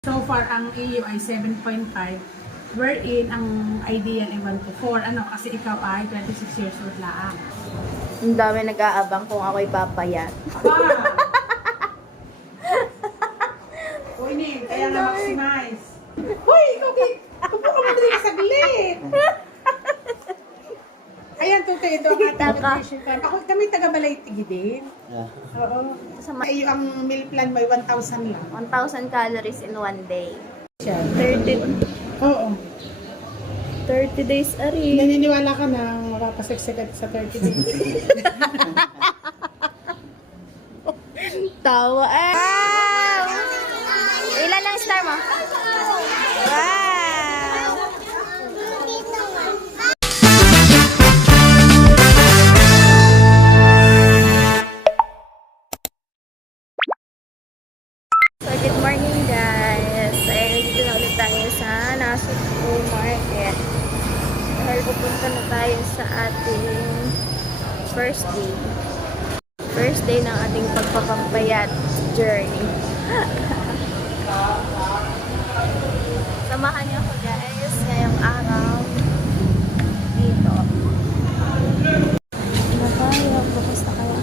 So far, ang EU ay 7.5, wherein ang ideal ay 1 to 4. Ano, kasi ikaw ay 26 years old lang. Ang dami nag-aabang kung ako'y papayat. Aba! Uy, Ning, kaya nga maximize. Uy, kupo ka mo din saglit. Ayan, Tute, ito ang ating nutrition plan. Ako, kami taga-Balaytigi din. Oo. Ay, ang meal plan may 1,000 lang. 1,000 calories in one day. 30 Oo. 30 days ari. Naniniwala ka na mapapaseksikat sa 30 days. Tawa eh! Wow! Ilan ang star mo? Wow! So, good morning guys. Ayan, dito na ulit tayo sa Nasu Market. Dahil pupunta na tayo sa ating first day. First day ng ating pagpapampayat journey. Samahan niyo ako guys ngayong araw dito. Ano tayo? Bukas na kaya?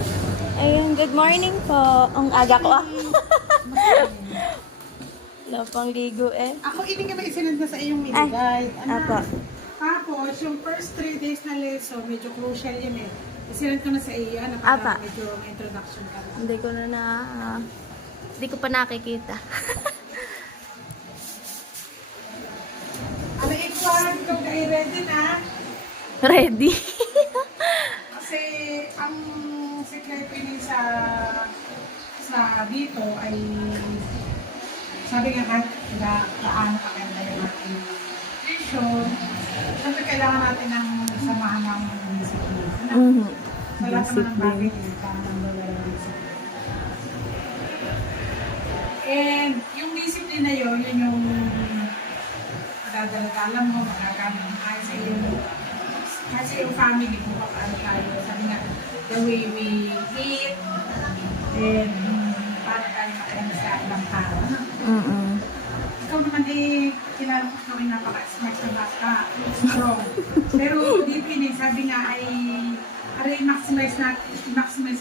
Ayun, good morning po. Ang aga ko ah. Wala pang ligo eh. Ako, hindi nga may isinad na sa iyong mini guide. Apa. Tapos, yung first 3 days na lesson, medyo crucial yun eh. Isinad ko na sa iyo, na Apa. para medyo may introduction ka na. Hindi ko na hindi ko pa nakikita. Ano, Ikwan, ikaw kayo ready na? Ready? Kasi, ang sekreto yun sa dito ay sabi nga kahit gaano kaganda yung ating nutrition, siyempre kailangan natin ng samahan ng discipline. Ano? Sa lahat naman ng bagay, kailangan ng discipline. And yung discipline na yun, yun yung magdadala mo, magagamit mo kahit sa yung family mo, paano tayo. Sabi nga, the way we eat, and paano tayo makain sa ibang tao. Ikaw naman kilala ko kami napaka-smart na bata, strong. Pero deep in sabi nga ay i-maximize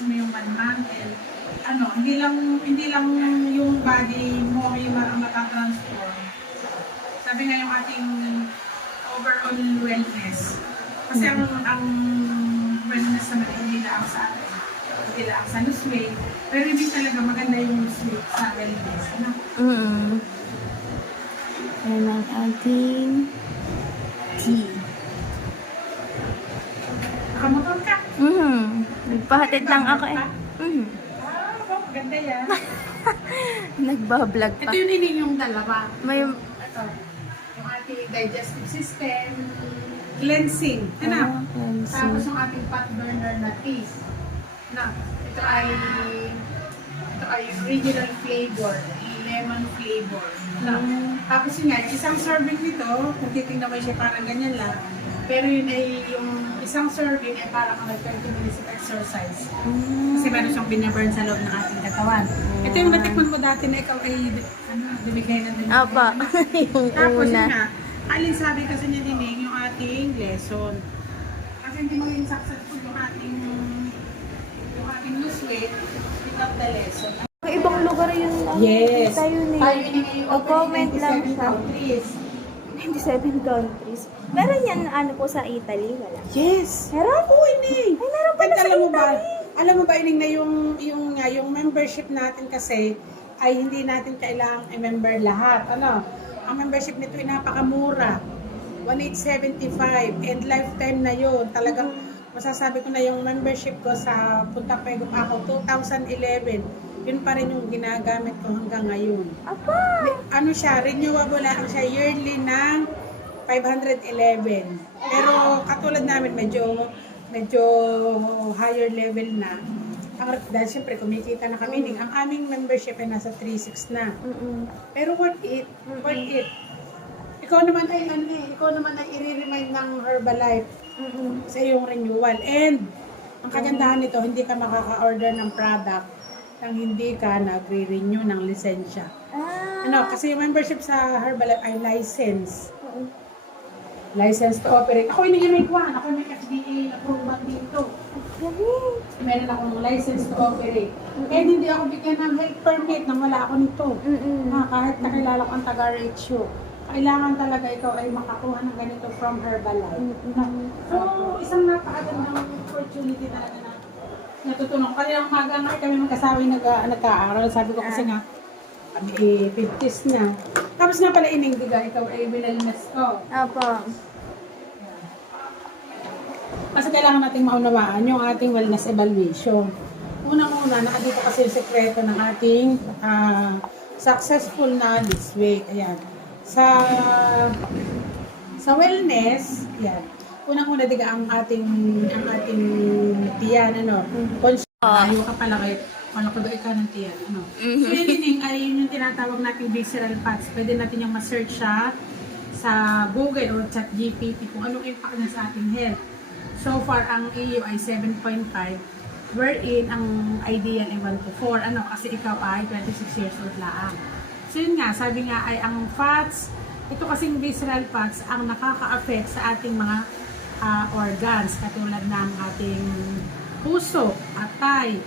mo yung manmantel. Ano, hindi lang yung body mo yung matatransform. Sabi nga yung ating overall wellness. Kasi ang wellness naman hindi lang sa atin. Hindi lang sa lose weight. Pero hindi talaga maganda yung lose weight sa wellness. Ano? Ayan ang ating tea. Nakamotor ka? Nagpahatid lang ako eh. Maganda yan. Nagbablog pa. Ito yung yung dalawa. May Ito, yung ating digestive system, cleansing. Ano? Tapos yung ating fat burner na tea. Na, ito ay original flavor, lemon flavor. Na. Tapos yun nga, isang serving nito, kung titignan mo siya parang ganyan lang, pero yun ay yung isang serving ay parang 20 minutes of exercise. Kasi meron siyang binaburn sa loob ng ating katawan. Ito yung natikman mo dati na ikaw ay binigay na din. Apa. Yung Tapos yun una. nga, alin sabi kasi niya dinig yung ating lesson. Kasi hindi maging successful yung ating lose weight without the lesson. Ibang lugar yun. Yes. Tayo na Tayo yun. yun yung O, comment lang siya. countries. 97 countries. Meron yan ano po sa Italy? Wala. Yes. Meron? Oo, Ining. Ay, meron pala At sa alam mo ba, Italy. Ining, na yung membership natin kasi ay hindi natin kailangang i-member lahat. Ano? Ang membership nito ay napakamura. 1,875 and lifetime na yun. Talagang masasabi ko na yung membership ko sa Punta Pego ako 2011. Yun pa rin yung ginagamit ko hanggang ngayon. Apa! Ano siya, renewable lang siya yearly ng 511. Pero katulad namin medyo higher level na. Dahil siyempre kumikita na kami. Ang aming membership ay nasa 3,600 na. Pero worth it. Worth it. Ikaw naman ay i-remind ng Herbalife sa iyong renewal. And ang kagandahan nito, hindi ka makaka-order ng product nang hindi ka nagre-renew ng lisensya. Ah, Ano, kasi yung membership sa Herbalife ay license. License to operate. Ako yung may one. Ako may FDA approval dito. Meron akong license to operate. Kaya hindi ako bigyan ng health permit nang wala ako nito. Kahit nakilala ko ang taga-ratio. Kailangan talaga ikaw ay makakuha ng ganito from Herbalife. So, isang napakagandang opportunity talaga na natutunan. Kanilang umaga nga kami mag-asawa yung nag-aaral. Sabi ko kasi nga, kami 50s na. Tapos nga pala inindiga, ikaw ay wellness ko. Opo. Kasi kailangan nating maunawaan yung ating wellness evaluation. Unang-una, nakadito kasi yung sekreto ng ating successful na lose weight. Ayan. Sa wellness, yan. Unang-una, diga ang ating tiyan, ano, ayaw ka pala kayo, wala ko doon ka ng tiyan, ano. So, yun ay yung tinatawag nating visceral fats. Pwede natin yung ma-search siya sa Google or ChatGPT kung anong impact niya sa ating health. So far, ang EU ay 7.5, wherein ang ideal ay 1 to 4. Ano, kasi ikaw ay 26 years old lang. So yun nga, sabi nga ay ang fats, ito kasing visceral fats, ang nakaka-affect sa ating mga organs, katulad ng ating puso, atay,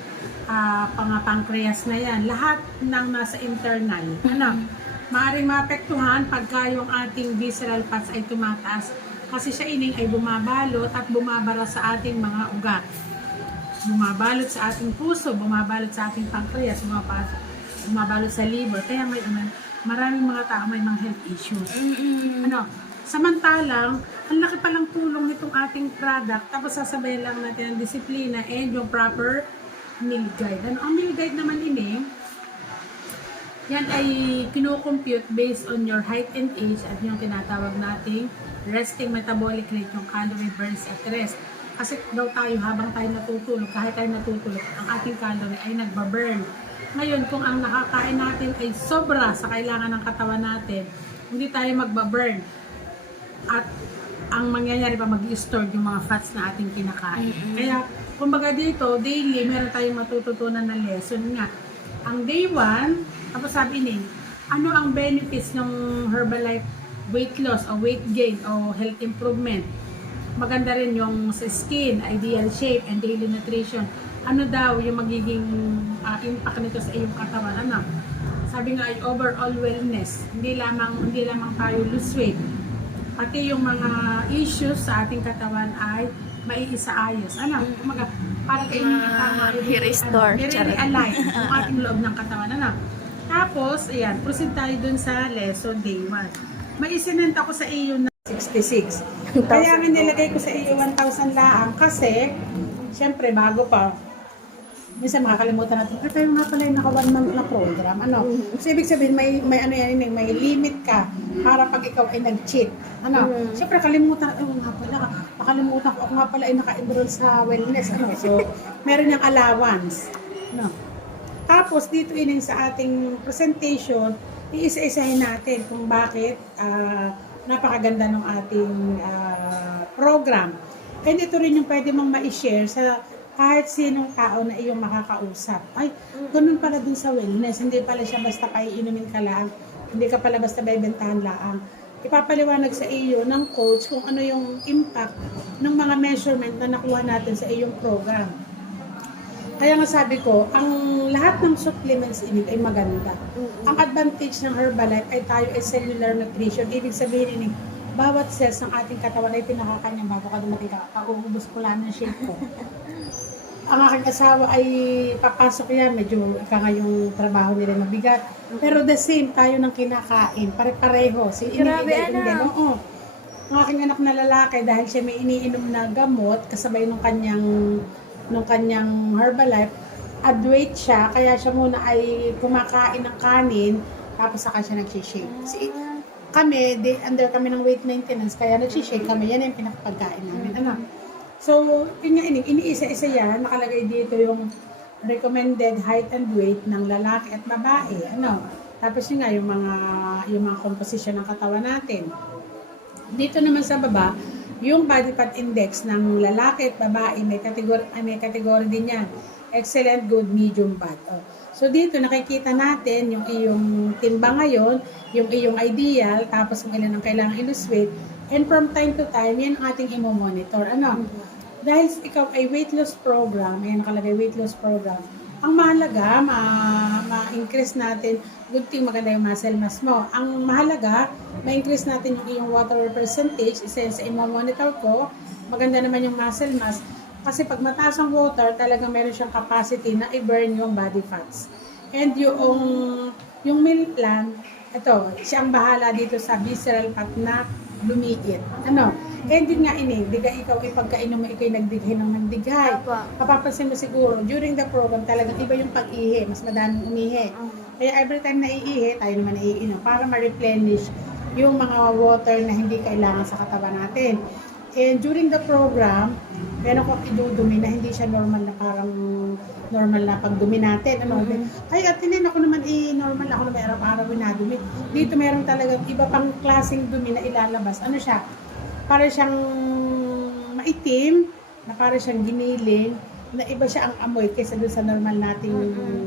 pancreas na yan. Lahat ng nasa internal. Ano, maaaring maapektuhan pagka yung ating visceral fats ay tumataas. Kasi siya ining ay bumabalot at bumabara sa ating mga ugat. Bumabalot sa ating puso, bumabalot sa ating pancreas, bumabalot sa liver. Kaya may maraming mga tao may mga health issues. Ano, samantalang, ang laki palang tulong nitong ating product, tapos sasabay lang natin ang disiplina and yung proper meal guide. Ano, ang meal guide naman ini, yan ay kino-compute based on your height and age at yung tinatawag nating resting metabolic rate, yung calorie burns at rest. Kasi daw tayo, habang tayo natutulog, kahit tayo natutulog, ang ating calorie ay nagbaburn. Ngayon, kung ang nakakain natin ay sobra sa kailangan ng katawan natin, hindi tayo magbaburn. At ang mangyayari pa, mag-store yung mga fats na ating kinakain. Kaya, kumbaga dito, daily, meron tayong matututunan na lesson nga. Ang day 1, tapos sabi ni, ano ang benefits ng Herbalife weight loss o weight gain o health improvement? Maganda rin yung sa skin, ideal shape, and daily nutrition. Ano daw yung magiging impact nito sa iyong katawan? Ano? Sabi nga ay overall wellness. Hindi lamang tayo lose weight. Pati yung mga issues sa ating katawan ay maiisa-ayos. Ano? Kumaga, para kayo I-restore. I-realign yung ating loob ng katawan. Ano? Tapos, ayan, proceed tayo dun sa lesson day 1. May isinent ako sa iyo na 66. Kaya nga nilagay ko sa iyo 1,000 laang kasi, syempre, bago pa, minsan makakalimutan natin, pero nga pala yung naka 1 month na program. Ano? So, ibig sabihin, may ano yan, may limit ka para pag ikaw ay nag-cheat. Ano? Syempre, kalimutan, nakalimutan ko, ako nga pala ay naka-enroll sa wellness. Ano? So, meron yung allowance. Ano? Tapos, dito ining sa ating presentation, iisa-isahin natin kung bakit napakaganda ng ating program. And ito rin yung pwede mong ma-share sa kahit sinong tao na iyong makakausap. Ay, ganun pala din sa wellness. Hindi pala siya basta paiinumin ka lang. Hindi ka pala basta bibentahan lang. Ipapaliwanag sa iyo ng coach kung ano yung impact ng mga measurement na nakuha natin sa iyong program. Kaya nga sabi ko, ang lahat ng supplements ini ay maganda. Ang advantage ng Herbalife ay tayo ay cellular nutrition. Ibig sabihin ini, bawat cells ng ating katawan ay pinakakanya bago ka dumating ka. Pauubos ko lang ng shape ko. Ang aking asawa ay papasok yan, medyo ika nga yung trabaho nila mabigat. Pero the same, tayo ng kinakain, pare-pareho. Grabe, anak. Oo. Ang aking anak na lalaki, dahil siya may iniinom na gamot, kasabay nung kanyang Herbalife, adweight siya, kaya siya muna ay kumakain ng kanin, tapos saka siya nag-shake. Kami, under kami ng weight maintenance, kaya nag-shake kami, yan yung pinakapagkain namin. Ano? So, yun nga, iniisa-isa yan, nakalagay dito yung recommended height and weight ng lalaki at babae. Ano? Tapos yun nga, yung mga composition ng katawan natin. Dito naman sa baba, yung body fat index ng lalaki at babae, may kategory din yan. Excellent, good, medium, bad. Oh. So dito nakikita natin yung iyong timba ngayon, yung iyong ideal, tapos kung ilan ang kailangan i-lose weight. And from time to time, yan ang ating imo-monitor. Ano? Dahil ikaw ay weight loss program, ayan nakalagay weight loss program, ang mahalaga, ma-increase natin, good thing maganda yung muscle mass mo. Ang mahalaga, ma-increase natin yung iyong water percentage, isa yun sa imo-monitor ko, maganda naman yung muscle mass. Kasi pag mataas ang water, talagang meron siyang capacity na i-burn yung body fats. And yung meal plan, ito, siyang bahala dito sa visceral fat na lumiit. Ano? And yun nga diga ikaw ipagkainom mo, ikaw nagdighay ng nagdighay. Papapansin mo siguro, during the program, talagang iba yung pag-ihi, mas madaming umihi. Kaya every time na iihi, tayo naman naiinom para ma-replenish yung mga water na hindi kailangan sa katawan natin. And during the program, meron ko idudumi na hindi siya normal na parang normal na pagdumi natin. Ano? Ay, at hindi ako naman normal na ako na may araw-araw na dumi. Dito meron talagang iba pang klaseng dumi na ilalabas. Ano siya? Para siyang maitim, na para siyang giniling, na iba siya ang amoy kaysa doon sa normal nating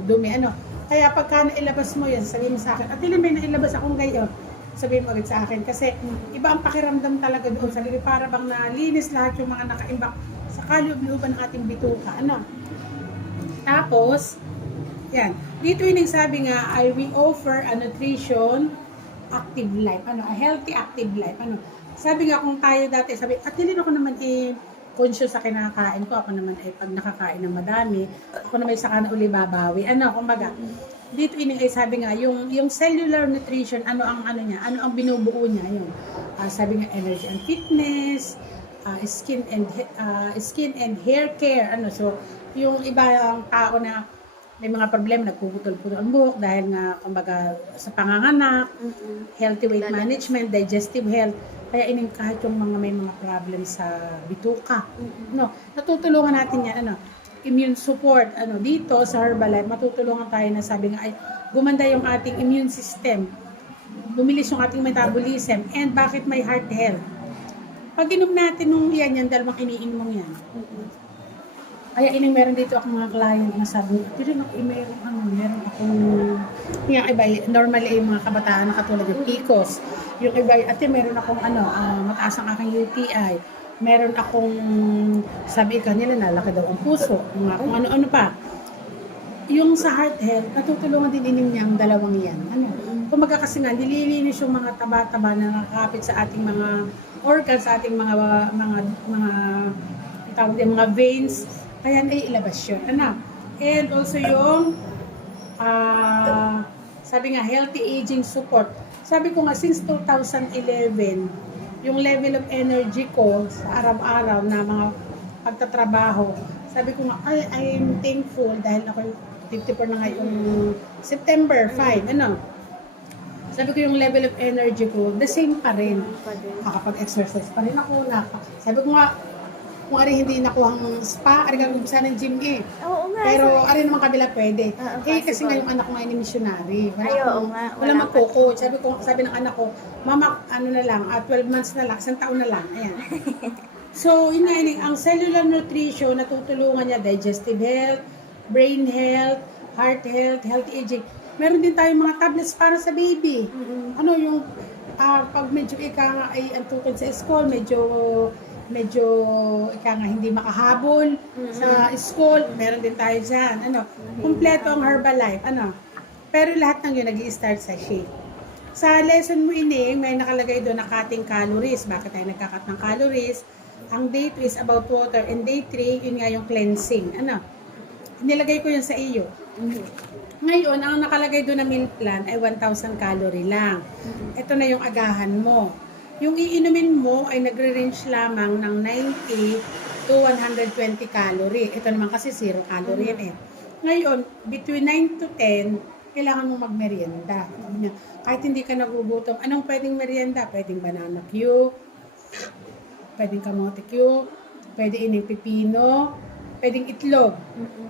dumi. Ano? Kaya pagka nailabas mo yan, sabihin mo sa akin, at may nailabas akong gayon. Sabihin mo agad sa akin. Kasi iba ang pakiramdam talaga doon sa lili. Para bang nalinis lahat yung mga nakaimbak sa kaloob-looban ng ating bituka. Ano? Tapos, yan. Dito yung sabi nga, we offer a nutrition active life. Ano? A healthy active life. Ano? Sabi nga kung tayo dati, sabi, at hindi ako naman conscious sa kinakain ko. Ako naman pag nakakain ng madami, ako naman saka na uli babawi. Ano? Kumbaga, dito ay sabi nga, yung cellular nutrition, ano ang binubuo niya, yung sabi nga energy and fitness, skin and hair care, ano, so yung ibang tao na may mga problema, nagpuputol-putol ang buhok dahil nga, kumbaga, sa panganganak, healthy weight management, digestive health, kaya kahit yung may mga problem sa bituka, no, natutulungan natin yan, ano, immune support, ano, dito sa Herbalife, matutulungan tayo na sabi nga ay gumanda yung ating immune system, bumilis yung ating metabolism, and bakit may heart health. Pag inom natin nung yan, dalawang iniinom mong yan. Kaya meron dito akong mga client na sabi, meron akong, yung iba, normally yung mga kabataan na katulad yung PCOS, yung iba, meron akong mataas ang aking UTI, meron akong, sabi kanila, nalaki daw ang puso, kung ano-ano pa. Yung sa heart health, natutulungan din niyang dalawang yan. Ano? Kumbaga kasi nga, nililinis yung mga taba-taba na nakakapit sa ating mga organs, sa ating mga veins, kaya ilabas yun. Ano? And also yung, sabi nga, healthy aging support. Sabi ko nga, since 2011, yung level of energy ko sa araw-araw na mga pagtatrabaho, sabi ko nga, I'm thankful dahil ako 54 na ngayon, September 5, ano? Sabi ko yung level of energy ko, the same pa rin. Makapag-exercise pa rin ako. Sabi ko nga, kung hindi nakuhang spa, gagawin sa ng gym Oo nga. Pero naman kabila pwede. Kasi nga yung anak ko nga ni missionary. Wala magko-coach. Sabi ng anak ko, mama, 12 months na lang, 1 taon na lang. Ayan. So, yun nga, ang cellular nutrition, natutulungan niya, digestive health, brain health, heart health, healthy aging. Meron din tayong mga tablets para sa baby. Ano yung, pag medyo ay antukan sa school, medyo hindi makahabol sa school, meron din tayo dyan. Ano, kumpleto ang Herbalife. Ano, pero lahat ng yun nag-i-start sa shake. Sa lesson mo may nakalagay doon na cutting calories. Bakit tayo nagka-cut ng calories? Ang day 2 is about water, and day 3, yun nga yung cleansing. Ano, nilagay ko yun sa iyo. Ngayon, ang nakalagay doon na meal plan ay 1,000 calorie lang. Ito na yung agahan mo. Yung iinumin mo ay nagre-range lamang ng 90 to 120 calorie. Ito naman kasi 0 calorie yan Ngayon, between 9 to 10, kailangan mo magmerienda. Kahit hindi ka nagugutom, anong pwedeng merienda? Pwedeng banana cue, pwedeng kamote cue, pwedeng ining pipino, pwedeng itlog.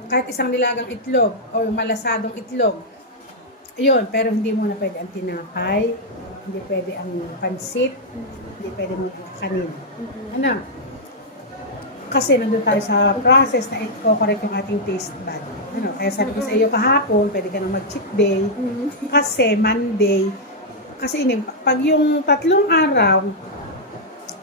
Kahit isang nilagang itlog o malasadong itlog. Ayun, pero hindi mo na pwede ang tinapay, hindi pwede ang pansit, hindi pwede mo kanin. Ano? Kasi nandun tayo sa process na i-correct yung ating taste bud. Ano, kaya sabi ko sa iyo kahapon, pwede ka nang mag-cheat day. Mm. Kasi Monday, kasi pag yung 3 araw,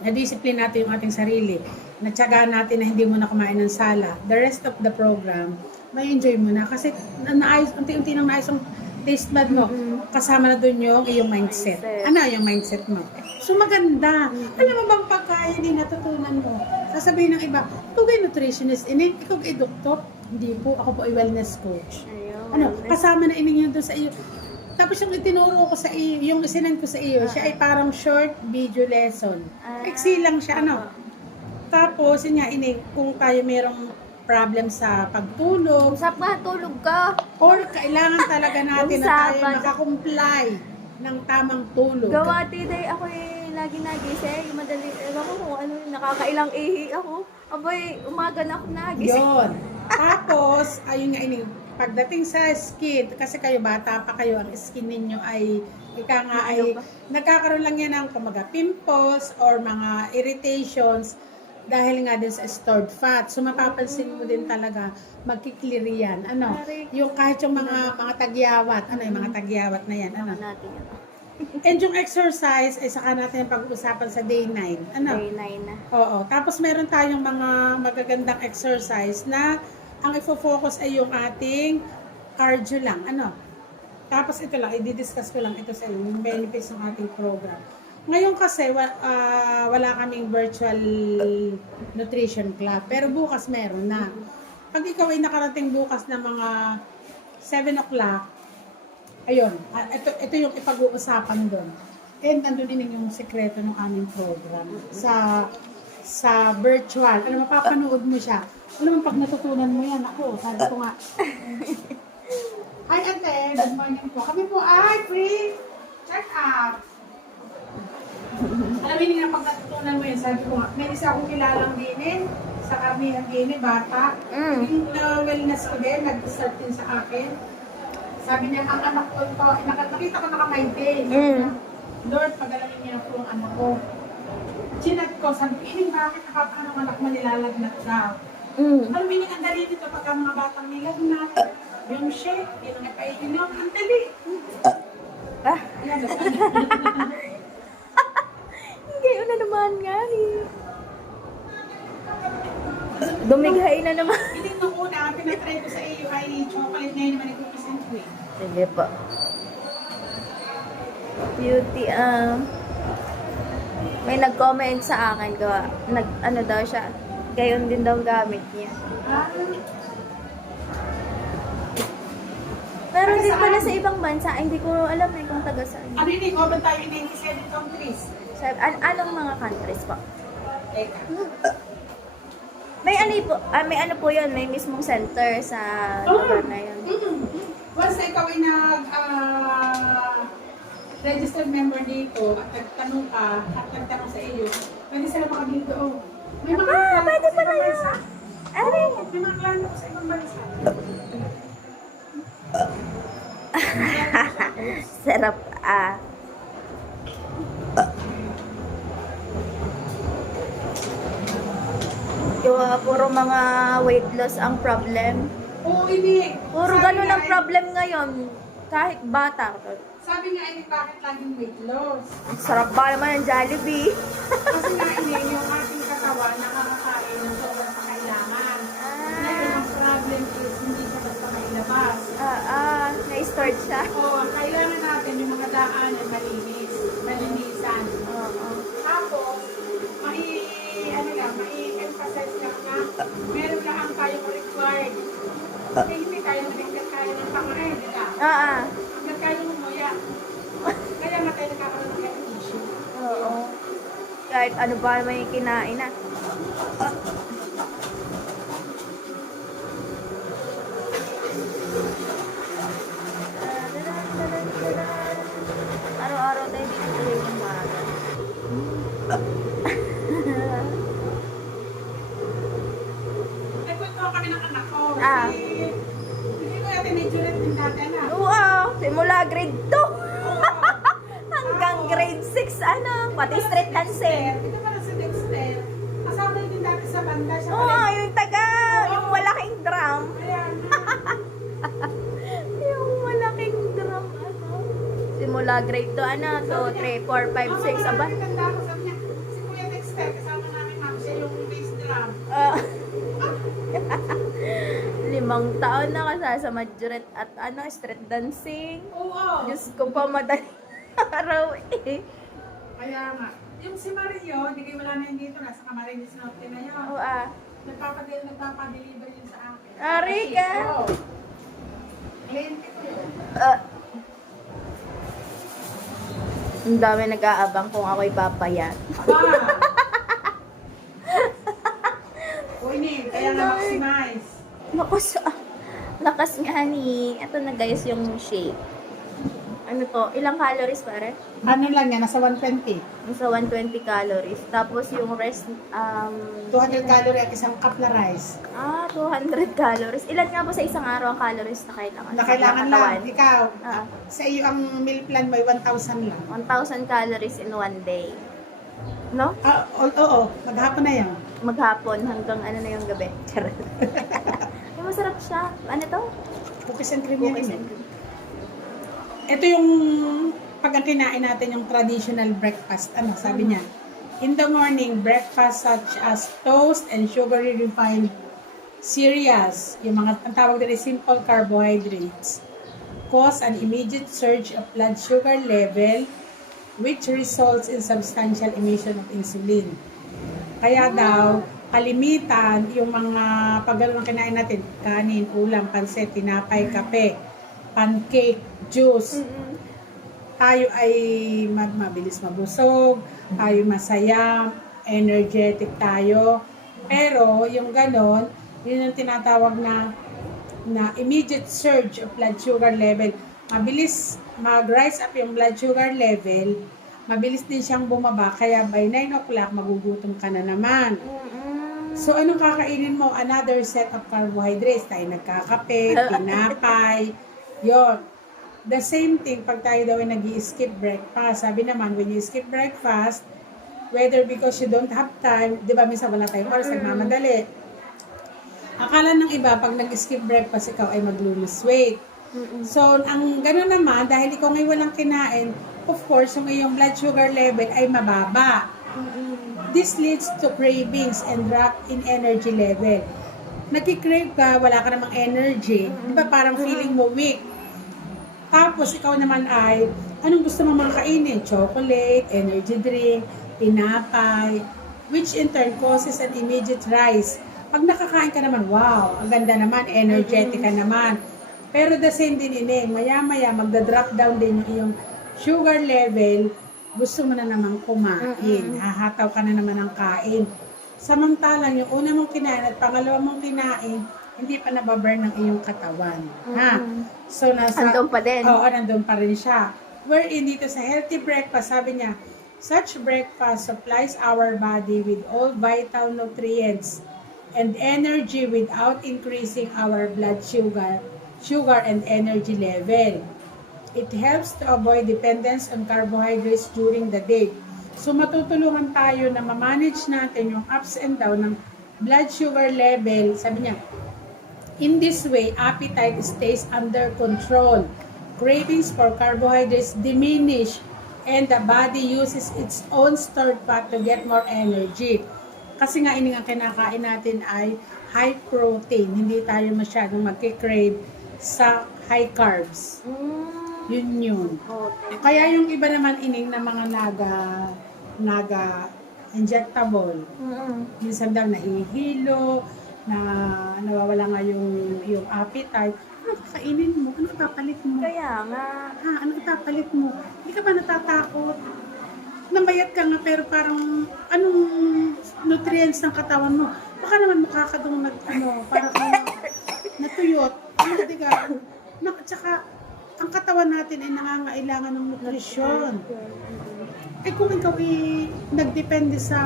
na-discipline natin yung ating sarili, natsagaan natin na hindi mo na kumain ng sala, the rest of the program, may enjoy mo na. Kasi naayos, unti-unti nang naayos ang taste bud mo. Kasama na doon yung iyong mindset. Ano yung mindset mo? So maganda. Alam mo bang pagkain din natutunan mo? Sasabihin ng iba, ikaw ay nutritionist, ikaw ay doktor. Hindi po, ako po ay wellness coach. Ayun. Ano, kasama na inyo doon sa iyo. Tapos yung itinuro ko sa iyo, yung isinan ko sa iyo, siya ay parang short video lesson. Eksi lang siya, ano. Tapos, yun nga, kung tayo merong problem sa pagtulog, Usap nga, tulog ka. or kailangan talaga natin na tayo Sabado. makakomply ng tamang tulog. Gawati day ako lagi nagising. Yung madali, ewan ko kung ano, nakakailang ihi ako. Aboy, umaga na ako nagising. Yun. Tapos, ayun nga, pagdating sa skin, kasi kayo bata pa kayo, ang skin ninyo ay, nagkakaroon lang yan ng kumaga pimples or mga irritations dahil nga din sa stored fat. So, mapapansin mo din talaga, magkiklear yan. Ano? Yung kahit yung mga tagyawat, ano yung mga tagyawat na yan, ano? Natin yan. And yung exercise, ay saka natin pag-uusapan sa day 9. Ano? Day 9 na. Oo. Tapos meron tayong mga magagandang exercise na ang ifo-focus ay yung ating cardio lang. Ano? Tapos ito lang, i-discuss ko lang ito sa inyo, yung benefits ng ating program. Ngayon kasi, wala kaming virtual nutrition club. Pero bukas meron na. Pag ikaw ay nakarating bukas na mga 7 o'clock, ayun, ito yung ipag-uusapan doon. And nandun din yung sekreto ng aming program. Sa virtual, ano, mapapanood mo siya. Alam mo, pag natutunan mo yan, ako, sabi ko nga. Hi, ate. Good morning po. Kami po ay free check-up. Alam mo niyo na pag natutunan mo yan, sabi ko nga, may isa akong kilalang dinin, sa kami ang dinin, bata. Yung wellness ko din, nag-start din sa akin. Sabi niya, ang anak ko, nakita ko naka-maintain. Lord, pagalangin niya po ang anak ko. Chinat ko, sabi ko, bakit nakapano ang anak mo nilalagnat daw? Alam mo ang dali dito pagka mga batang nilagnat. Yung shake, yun ang napainom, ang dali. Ayan, Hindi, na naman nga Dumighay na naman. hindi nung una, pinatry ko sa iyo ay chocolate ngayon naman ikukusent ko eh. Sige po. Beauty, may nag-comment sa akin, ano daw siya, gayon din daw gamit niya. Pero din pala sa ibang bansa, hindi ko alam kung taga saan. Ano yun, comment tayo in 97 countries. Anong mga countries po? Teka. May ano po yun, may mismong center sa lugar na yun. Once na ikaw ay registered member dito at nagtanong ka at nagtanong sa iyo, pwede sila makabili doon. May mga klano pwede sa pala ibang yun. bansa. Aray! May mga klano sa ibang bansa. Sarap Yung puro mga weight loss ang problem. Oo, hindi. Puro Sabi ganun nga ang problem ngayon. Kahit bata. Sabi nga ay bakit laging weight loss? Ang sarap ba naman ng Jollibee? Kasi nga yung ating katawan nakakakain ng sobrang pakailangan. Ngayon ang problem is hindi siya basta mailabas. Na-start siya. Oo, kailangan natin yung mga daan ay malinisan. Tapos, mai-emphasize lang na meron lang ang tayo required. Kasi hindi tayo maligkat kaya ng pangkain, di ba? Hanggang kaya mo muya. Kaya nga tayo nagkakaroon ng health issue. Oo. Kahit ano ba may kinain na. Araw-araw tayo dito tuloy ng umaga. Nagkwento kami ng anak ko. Ah. Hindi ko natin medyo rin din dati na. Oo, simula grade 2. Hanggang grade 6, pati street dancing. Ito pala si Dexter. Kasama din dati sa banda siya. Oo, yung taga, yung malaking drum. Kaya na. mula grade 2, 2, 3, 4, 5, 6, aba. Maganda ako, sabi niya, si Kuya Dexter, kasama namin ma'am, siya yung bass drum. 5 taon na kasama duet at street dancing. Oo. Diyos ko pa, madaling araw eh. Kaya nga. Yung si Mario, hindi kayo wala na yun dito, nasa Camarines Norte na yun. Oo Nagpapadeliver yun sa akin. Ari ka. Oo. Kliyente ko yun. Ang dami nag-aabang kung ako'y papayat. Uy, kaya nga maximize. Lakas nga ni. Ito na guys yung shake. Ano to? Ilang calories pare? Ano lang yan, nasa 120. Nasa 120 calories. Tapos yung rest, 200 calorie at isang cup na rice. 200 calories. Ilan nga po sa isang araw ang calories na kailangan? Na kailangan Sa lang. katawan? Ikaw, Ah, sa iyo ang meal plan may 1,000 lang. 1,000 calories in one day. No? Oo, maghapon na yan. Maghapon hanggang ano na yung gabi. Charot. Ay, masarap siya. Ano to? Cookies and cream yan. Cookies eh. and cream. Ito yung pag ang kinain natin yung traditional breakfast. Ano, sabi niya, in the morning, breakfast such as toast and sugary refined cereals, yung mga, ang tawag din ay simple carbohydrates, cause an immediate surge of blood sugar level which results in substantial emission of insulin. Kaya daw, kalimitan, yung mga pagano ng kinain natin, kanin, ulam, pansit, tinapay, kape, pancake, juice, tayo ay mabilis mabusog, tayo masaya, energetic tayo. Pero yung ganon, yun yung tinatawag na immediate surge of blood sugar level. Mabilis mag-rise up yung blood sugar level, mabilis din siyang bumaba, kaya by 9 o'clock magugutom ka na naman. So, anong kakainin mo? Another set of carbohydrates. Tayo nagkakape, tinapay, yon. The same thing, pag tayo daw ay nag-i-skip breakfast. Sabi naman, when you skip breakfast, whether because you don't have time, di ba, minsan wala tayong oras, nagmamadali. Akala ng iba, pag nag-skip breakfast, ikaw ay mag-lose weight. So, ang gano'n naman, dahil ikaw ngayon walang kinain, of course, yung iyong blood sugar level ay mababa. This leads to cravings and drop in energy level. Nagki-crave ka, wala ka namang energy. Di ba parang feeling mo weak? Tapos ikaw naman ay, anong gusto mo mga kainin? Chocolate, energy drink, tinapay, which in turn causes an immediate rise. Pag nakakain ka naman, wow, ang ganda naman, energetic ka naman. Pero the same din maya-maya magda-drop down din yung iyong sugar level, gusto mo na naman kumain. Hahataw ka na naman ng kain. Samantalang yung una mong kinain at pangalawa mong kinain, hindi pa nababurn ng iyong katawan. Ha? So, Andun pa din. Oo, nandun pa rin siya. Wherein dito sa healthy breakfast, sabi niya, such breakfast supplies our body with all vital nutrients and energy without increasing our blood sugar and energy level. It helps to avoid dependence on carbohydrates during the day. So, matutulungan tayo na ma-manage natin yung ups and down ng blood sugar level. Sabi niya, in this way, appetite stays under control. Cravings for carbohydrates diminish and the body uses its own stored fat to get more energy. Kasi nga, ini nga kinakain natin ay high protein. Hindi tayo masyadong magkikrave sa high carbs. Yun. Okay. Kaya yung iba naman ining na mga naga injectable. Minsan daw nahihilo, na nawawala nga yung appetite. Ano kakainin mo? Ano ipapalit mo? Kaya nga. Ano ipapalit mo? Hindi ka ba natatakot? Namayat ka nga pero parang anong nutrients ng katawan mo? Baka naman mukha ka doon parang natuyot. Hindi ka. Tsaka, ang katawan natin ay nangangailangan ng nutrisyon. Eh kung ikaw nagdepende sa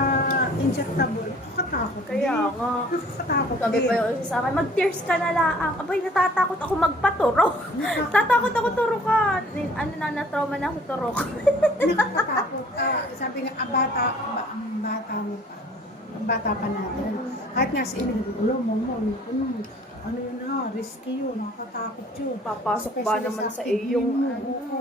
injectable, nakakatakot. Kaya nga. Nakakatakot Sabi din. pa yung isa sa akin, mag-tears ka na lang. Abay, natatakot ako magpaturo. Tatakot ako turo ka. Na-trauma na ako turo ka. Nakakatakot. Sabi nga, ang bata pa natin. Kahit nga sa ano yun risky yun, nakakatakot yun. Papasok ba Especially naman sa kidney iyong mo, ano? oo.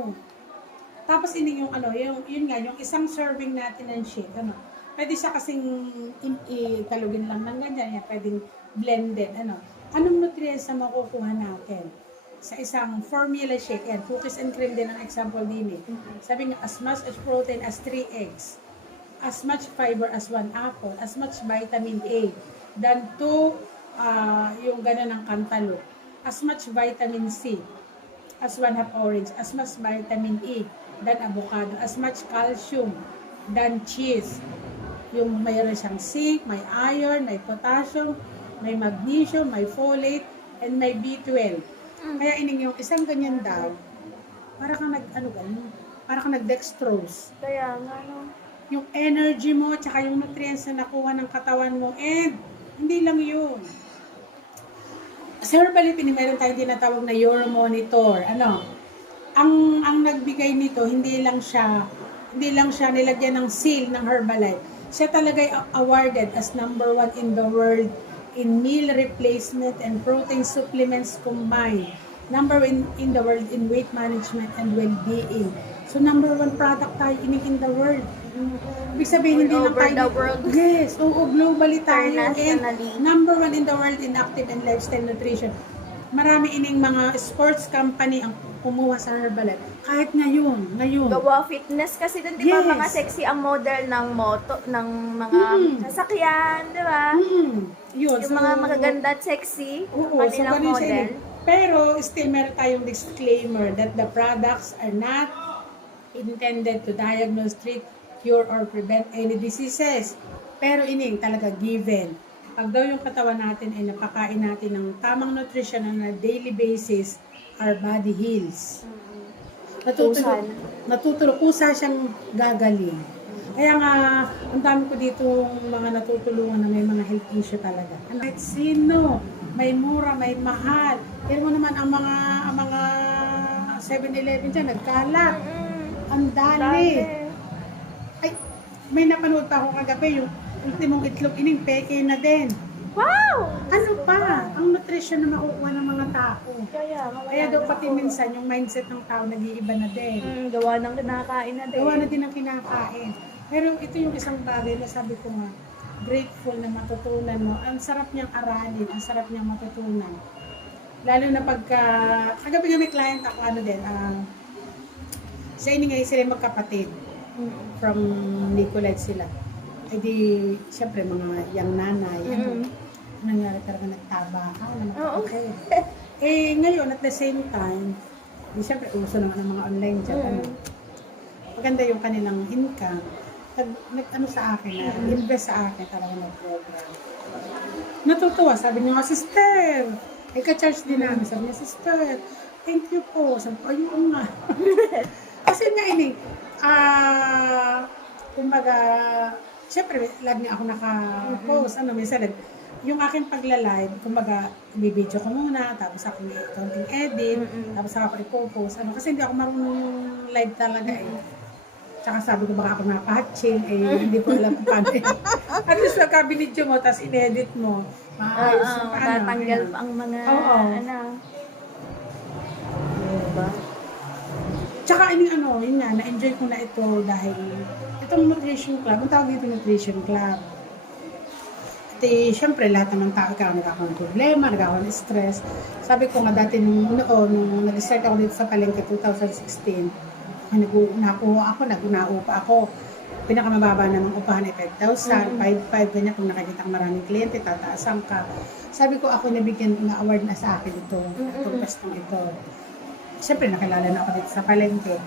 Tapos ini yung ano, yun nga, yung isang serving natin ng shake, ano, pwede siya kasing italugin lang ng ganyan, yan, pwedeng blended, ano. Anong nutrients na makukuha natin sa isang formula shake? Yan, cookies and cream din ang example din eh. Sabi nga, as much as protein as 3 eggs, as much fiber as 1 apple, as much vitamin A, than 2, yung gano'n ng cantaloupe, as much vitamin C, as 1/2 orange, as much vitamin E, than avocado, as much calcium, than cheese. Yung mayroon siyang zinc, may iron, may potassium, may magnesium, may folate, and may B12. Kaya ining yung isang ganyan daw, para kang para kang nag-dextrose. Kaya nga, no. Yung energy mo, tsaka yung nutrients na nakuha ng katawan mo, and hindi lang yun. Sa Herbalife, meron tayong tinatawag na Euromonitor. Ano? Ang nagbigay nito, hindi lang siya nilagyan ng seal ng Herbalife. Siya talaga ay awarded as number 1 in the world in meal replacement and protein supplements combined. Number 1 in the world in weight management and well-being. So number 1 product tayo in the world. Ibig sabihin, hindi lang Over tayo. the world. Yes, oo, globally tayo. And Internationally. number 1 in the world in active and lifestyle nutrition. Marami ining mga sports company ang kumuha sa Herbalife. Kahit ngayon. Gawa fitness kasi dun, di ba, Yes. mga sexy ang model ng ng mga sasakyan, di ba? Yun. Yung mga magaganda at sexy, Oo, so kanilang ganun siya model. yun. Pero still meron tayong disclaimer that the products are not intended to diagnose, treat, cure, or prevent any diseases. Pero ining talaga given. Pag daw yung katawan natin ay napakain natin ng tamang nutrition on a daily basis, our body heals. Natutulog, kusa siyang gagaling. Kaya nga, ang dami ko dito mga natutulungan na may mga health issue talaga. Kahit sino, may mura, may mahal. Pero mo naman ang mga 7-Eleven dyan, nagkalat. Ang dali. Ay, may napanood pa ako kagabi, yung ultimong itlog ining peke na din. Wow! Ano pa? Ang nutrition na makukuha ng mga tao. Kaya daw pati minsan yung mindset ng tao nag-iiba na din. Gawa ng kinakain na din. Gawa na din ang kinakain. Pero ito yung isang bagay na sabi ko nga, grateful na matutunan mo. Ang sarap niyang aralin, ang sarap niyang matutunan. Lalo na pagka, kagabi nga may client ako, ano din, sa ini ngayon sila magkapatid. From Nicolette sila. Eh di, syempre mga young nanay, ano nangyari talaga nagtaba ka, okay. Eh ngayon, at the same time, di syempre uso naman ang mga online dyan, ano. Maganda yung kanilang income. Ano sa akin, invest sa akin talaga ng program. Natutuwa, sabi niya, sister, ay ka-charge din namin. Sabi niya, sister, thank you po. Sabi ko, ayun nga. Kasi nga ini, kumbaga, syempre, lagi ako naka-post. Ano, minsan, yung aking pagla-live, kumbaga, bibidyo ko muna, tapos ako may accounting edit, tapos ako ipopost. Ano, kasi hindi ako marunong yung live talaga eh. Tsaka sabi ko baka ako napahatching, eh hindi ko alam kung paano. At least pagka binidyo mo, tapos in-edit mo, maayos yung paano. Matatanggal pa ang mga, ano. Diba? Tsaka yun nga, na-enjoy ko na ito dahil itong nutrition club, ang tawag dito nutrition club. At syempre, lahat ng tao nagkakaroon ng problema, nagkakaroon ng stress. Sabi ko nga dati nung nag-start ako dito sa Palengke 2016, naupa ako. Pinakamababa na ng upahan ay 5,000, 5,500, ganyan. Kung nakikita ang maraming kliyente, tataasan ka. Sabi ko ako nabigyan ng award na sa akin itong pestong ito. Siyempre, nakilala na ako dito sa Palengke.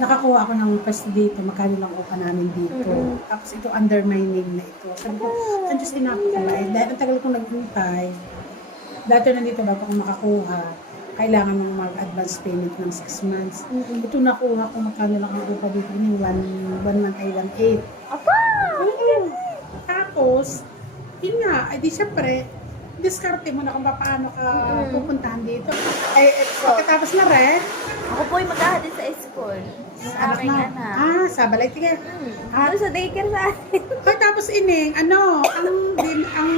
Nakakuha ako ng pwesto dito, magkano lang upa namin dito. Tapos ito, under my name na ito. Sabi ko, I'm just enough ko ba? Dahil ang tagal kong nag-untay, dati nandito bago ako makakuha, kailangan mong mag-advance payment ng 6 months. Ito nakuha ko, magkano lang ang upa dito, yung 1 month ay 1.8. Apa! Tapos, yun nga, ay di syempre, diskarte mo na kung paano ka pupuntahan dito. Ay, pagkatapos na red, Ako po'y maghahatid sa school. Yung aking anak. sa balay tingin. Doon sa daycare sa atin. Ay, tapos ining, ang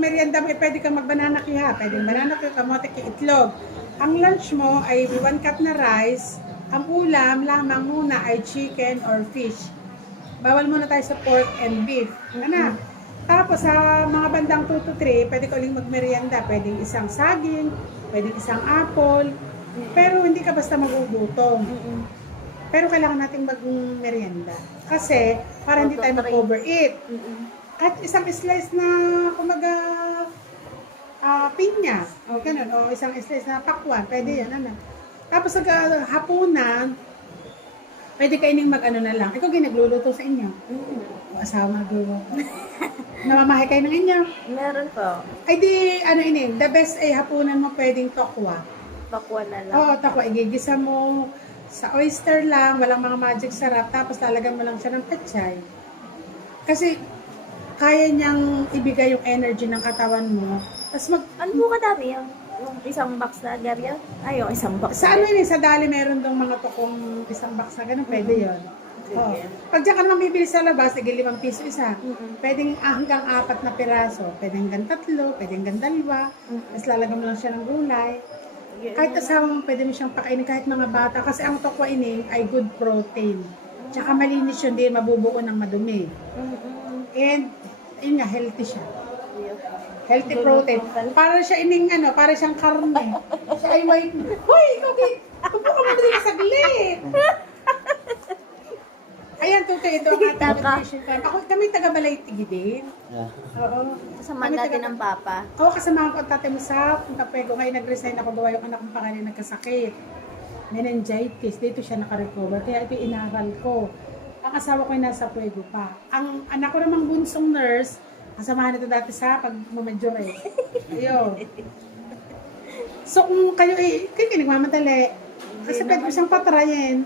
merienda mo, pwede kang mag-banana kiha, pwede banana kiha, kamote ki itlog. Ang lunch mo ay 1 cup na rice, ang ulam lamang muna ay chicken or fish. Bawal muna tayo sa pork and beef. Ano? Tapos sa mga bandang 2 to 3, pwede ka uling magmerienda. Pwedeng isang saging, pwedeng isang apple. Pero hindi ka basta magugutom. Pero kailangan natin magmerienda. Kasi para hindi tayo mag-overeat. At isang slice na kumaga pinya. O ganun. O isang slice na pakwan. Pwede yan. Ano? Tapos sa hapunan, pwede kaining mag-ano na lang. Ikaw ginagluluto sa inyo. O asawa nagluluto. Namamahay kayo ng inyo. Meron po. Ay di, ano ini, the best ay hapunan mo pwedeng tokwa. Pakwa na lang. Oo, tokwa. Igigisa mo sa oyster lang, walang mga magic sarap, tapos lalagyan mo lang siya ng pechay. Kasi, kaya niyang ibigay yung energy ng katawan mo. Tapos Ano po kadami yung isang box na garya? Ay, yung isang box. sa ano yun, sa dali meron dong mga tokong isang box na ganun, pwede yun. Oo. Pag diyan ka naman bibili sa labas, sige 5 piso isa. Pwedeng hanggang 4 na piraso. Pwedeng hanggang 3, pwedeng hanggang 2. Tapos lalagyan mo lang siya ng gulay. Kahit asawa mo, pwede mo siyang pakainin kahit mga bata. Kasi ang tokwa ini ay good protein. Tsaka malinis yun, hindi mabubuo ng madumi. And, yun nga, healthy siya. Healthy protein. Para siya ining ano, para siyang karne. Siya ay white. Hoy, ikaw upo ka mo rin saglit. Ayan, tutoy, ito ang ating nutrition plan. Ako, kami taga-Balaytigi din. Oo. Kasama natin ng papa. Oo, kasama ko ang tatay mo sa Punta Puego. Ngayon nag-resign ako, gawa yung anak kong pangalan nagkasakit. Meningitis. Dito siya nakarecover. Kaya ito inaral ko. Ang asawa ko ay nasa Puego pa. Ang anak ko namang bunsong nurse, kasamahan ito dati sa pagmamadyore. Ayun. So kung kayo kayo nagmamadali. Kasi pwede ko siyang patrayin.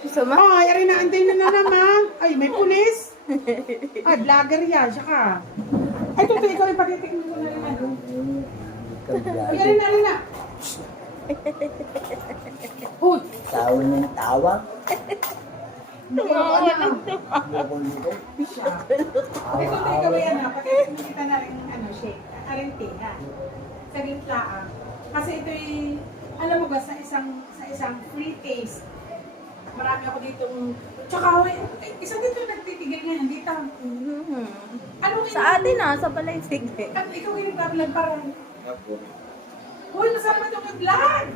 Gusto mo? Ay, aray na, anday na naman. Ay, may pulis. Ay, vlogger yan, siya ka. Ay, ito, ikaw ay patitignan ko na rin. Ay, aray na. Uy, Tawa ng tawa. Tumawa lang. ito, ikaw ay ano, patitignan kita na rin, shake. Arente, ha. Sa gitlaan. Kasi ito'y, alam mo ba, sa isang free taste. Marami ako ditong, tsaka isang dito nagtitigil ngayon, dito. Anong Sa atin sa Balaytigi. Ikaw yung nagbablog parang, uy, masama itong i-vlog!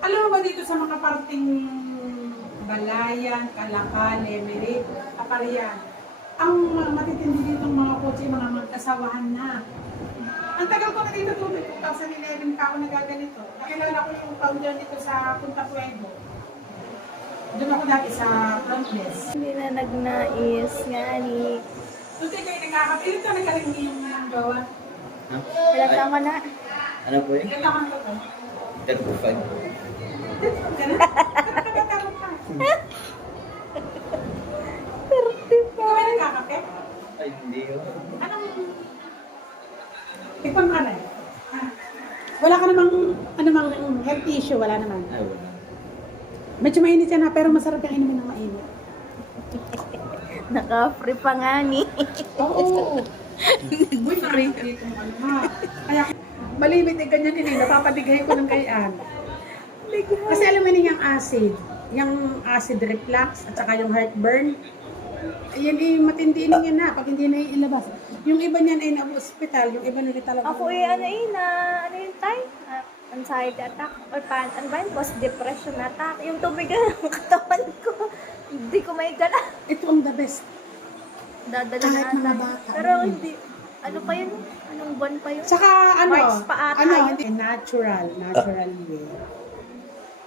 Alam mo ba dito sa mga parting Balayan, Calacale, Merit, Aparian, ang matitindi dito mga kotse, mga magkasawahan na. Ang tagal ko na dito, 2011 pa ako nagaganito. Nakilala ko yung founder dito sa Punta Puego. Doon ako dati sa front desk. Hindi na nagnais nga ni. Tuti kayo nagkakap. Ilan ka nagaling yung gawa? Ilan taon ka na? Ano po yun? Ilan ka nang gawa? 35. Ganun? Nakakatawag ka. Ikaw ay nagkakape? Ay, hindi yun. Anong... Ipon ka na eh. Wala ka namang health issue, wala naman. Ay, wala. Medyo mainit yan ha, pero masarap yung inumin ng mainit. Naka-free pa nga ni. Oo. Uy, free. Dito mo ano ha. Kaya, malimit eh, ganyan din eh. Napapadighay ko ng kayaan. Kasi alam mo yun yung acid reflux, at saka yung heartburn. Yan eh, matindi din yan na, pag hindi na ilabas. Yung iba niyan ay na-hospital, yung iba na talaga. Ako ano yung tay? Anxiety attack or ano ba yun? Post-depression attack. Yung tumigan ng katawan ko. Hindi ko may gala. Ito ang the best. Dadala Kahit na mga ata. bata. Pero hindi. Ano pa yun? Anong buwan pa yun? Saka March pa ata yun. hindi, natural way.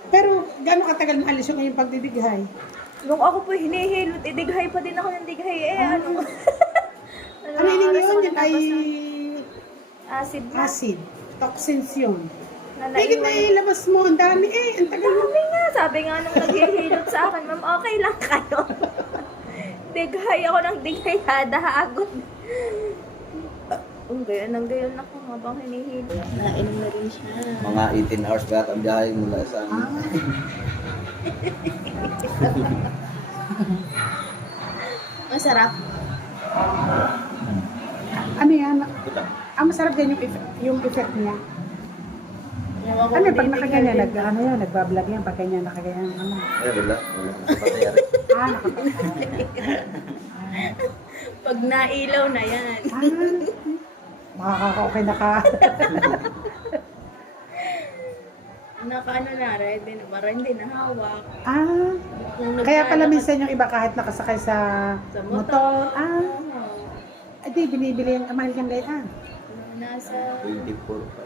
Pero gaano katagal mo alis yung ngayong pagdidighay? Nung ako po hinihilot, idighay pa din ako ng dighay. Ano? Ano yun yun? Yan ay acid na. acid. Toxins yun. Na Higit na naiwan. ilabas mo, ang dami ang tagal mo. Sabi nga nung naghihilot sa akin, ma'am, okay lang kayo. Dighay ako ng dighay, hadahagot. Gayon ng gayon ako habang hinihilot. Nainom na rin siya. Mga 18 hours ba ang biyahe mula sa amin? Masarap. Ano yan? Ang masarap din yung effect niya. ako. Ano, pag nakaganyan, nagbablog yan, pag ganyan, nakaganyan, ano. Ay, wala. Wala. Patayari. Nakapagpapay. Pag nailaw na yan. Makaka-okay na ka. Naka-ano na, ready na, para hindi nahawak. Kaya pala minsan yung iba kahit nakasakay sa Sa motor. Oo. Di, binibili yung mahal kang gayaan. Nasa, 24 pa.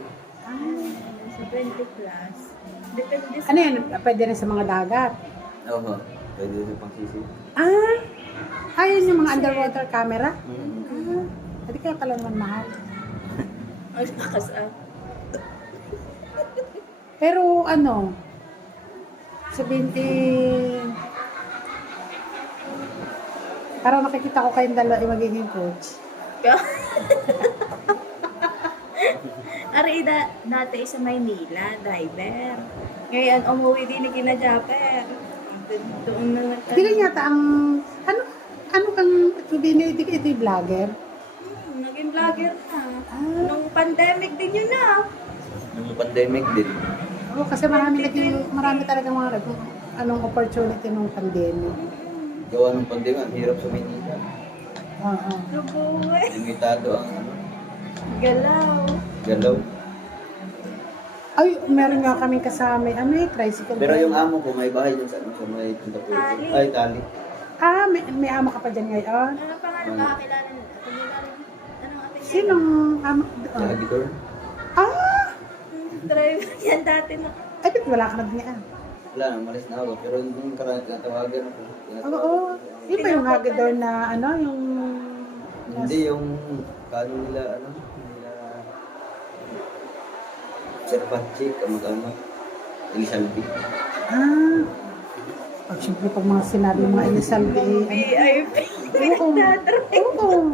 nasa 20 plus. Depende sa... Ano yan? Pwede rin sa mga dagat. Oo. Pwede rin pang sisi. Ayun yung mga underwater camera. Mm. Hindi kaya pala naman mahal. Ang nakasap. Pero ano, sabihin parang nakikita ko kayong dalawa yung magiging coach. Ari, dati sa Maynila, diver. Ngayon, umuwi din ni Kina Japper. Doon na Hindi lang yata ang, ano kang, hindi ka ito yung vlogger? Naging vlogger na. Nung pandemic din yun na. Nung pandemic din. Oo, kasi marami talagang mga anong opportunity nung pandemic. Gawa ng pandemya, ang hirap sa Maynila. Oo. Lubuwi. Limitado ang Galaw. galaw. Ay, meron nga kaming kasama, tricycle. Pero yung amo ko, may bahay dun sa may Punta Puerto. Tali. Ay, tali. May amo ka pa dyan ngayon? Ano pangalan nakakilala nila? Anong ating Sinong amo doon? Janitor. driver yan dati na. Ay, ba't wala ka na din Wala na, malis na ako. Pero nung natawagan ako. Oo. Yun ba yung hagador na, yung... Hindi yung kano nila, nila Sir Patrick, kamag-anak. Elizalde. Pag siyempre pag mga sinabi mga Elizalde, VIP. oo. Oo.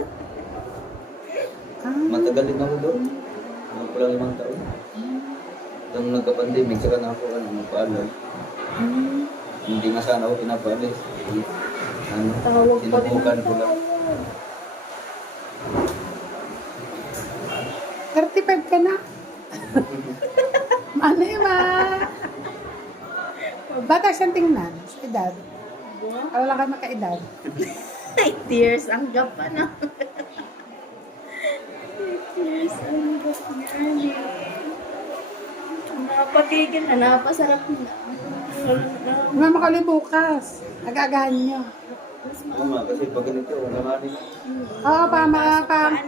Matagal din ako doon. Mga kulang 5 taon. Nung nagka-pandemic, saka na ako magpaalam. Hindi nga sana ako pinapaalis. Sinubukan ko lang. 35 ka na. Ano yun, bata siyang tingnan sa edad. Wala ka makaedad. 8 years ang gap pa na. 8 years ang gap ni Ali. Napakigil na, napasarap na. Mama ka ulit bukas.Ag-agahan niyo. Oo nga, kasi pag ganito, wala nga rin. Oo, para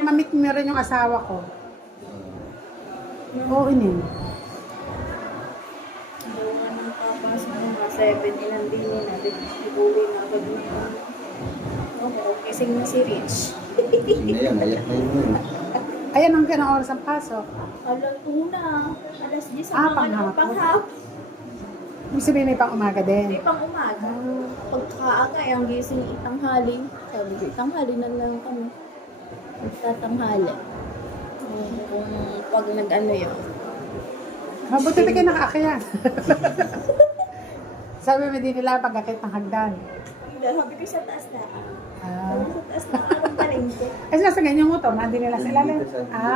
mamit mo rin yung asawa ko. Oo, ini. Nang papasok ng mga 7, ilang din na. Ibuwi na agad na. Okay, kising na si Rich. Hindi na yan, ayak na yun. Ayan ang ganang oras ang pasok. Alas 1, alas 10 Ah, ang panghapon. Ibig sabihin may pang umaga Hindi din. pang umaga. Pagkaaga, ang gising itanghali. Sabi ko, itanghali na lang kami. Nagtatanghali. Kung pag nag-ano yun. Mabuti na kayo nakaakyat. Sabi mo din nila pagkakit ng hagdan. Sabi ko sa taas na. Sa taas na anong palengke. Kasi nasa ganyan motor, nandun nila sila lang.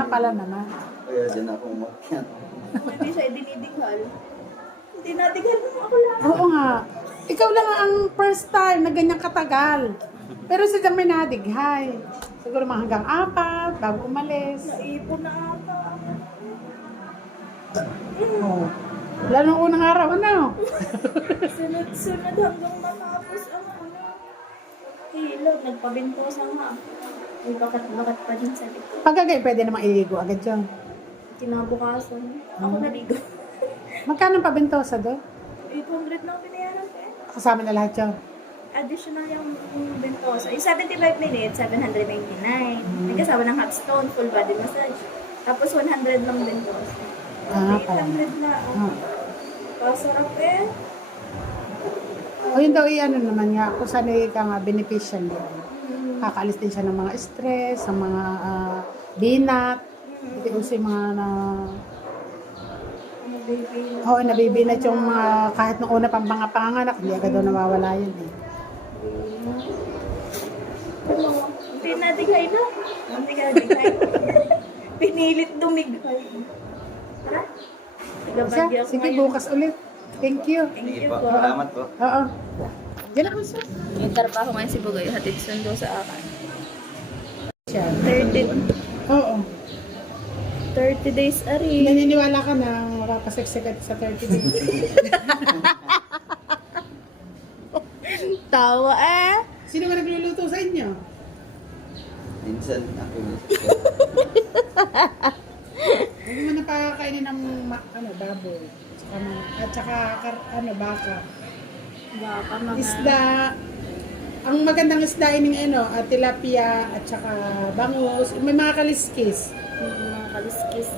Pala naman. Kaya dyan ako umakyat. Hindi siya dinidighal. Hindi nadighan mo ako lang. Oo nga. Ikaw lang ang first time na ganyan katagal. Pero si may nadighay. Siguro mga hanggang 4, bago umalis. Naipon na ata. Oo. Wala nung unang araw, Sunod-sunod hanggang matapos ang ilaw. Nagpabintosa nga. May bakat-bakat pa din sa likod. Pagkagay, pwede namang iligo agad yun. Kinabukasan. Ako naligo. Magkano pa bentosa doon? 800 lang binayaran ko eh. Kasama na lahat yun. Additional yung bentosa. Yung 75 minutes, 799. May kasama ng hot stone, full body massage. Tapos 100 lang bentosa. Pala. 800 na. Pasarap eh. O yun daw ano naman nga, kung saan ka nga beneficial yun. Kakaalis din siya ng mga stress, ng mga binat. Hindi uso yung mga Oo, nabibinat yung mga kahit nung una pang mga panganak, hindi agad daw nawawala yun eh. Hindi nadighay na. Hindi ka nadighay. Pinilit dumighay. Tara. Gabagyo ako Sige, ngayon. bukas ulit. Thank you. Sige po. Salamat po. Oo. Yan ako sir. May trabaho ngayon si Bugoy, hatid sundo sa akin. Siya. 30 Oo. 30 days ari. Naniniwala ka na makapaseksikat sa 30 days. Tawa eh. Sino ba nagluluto sa inyo? Minsan ako na. Hindi mo napakakainin ng baboy. At saka baka. Baka mga... Isda. Ang magandang isda ining tilapia at saka bangus. May mga kaliskis. mga kaliskis.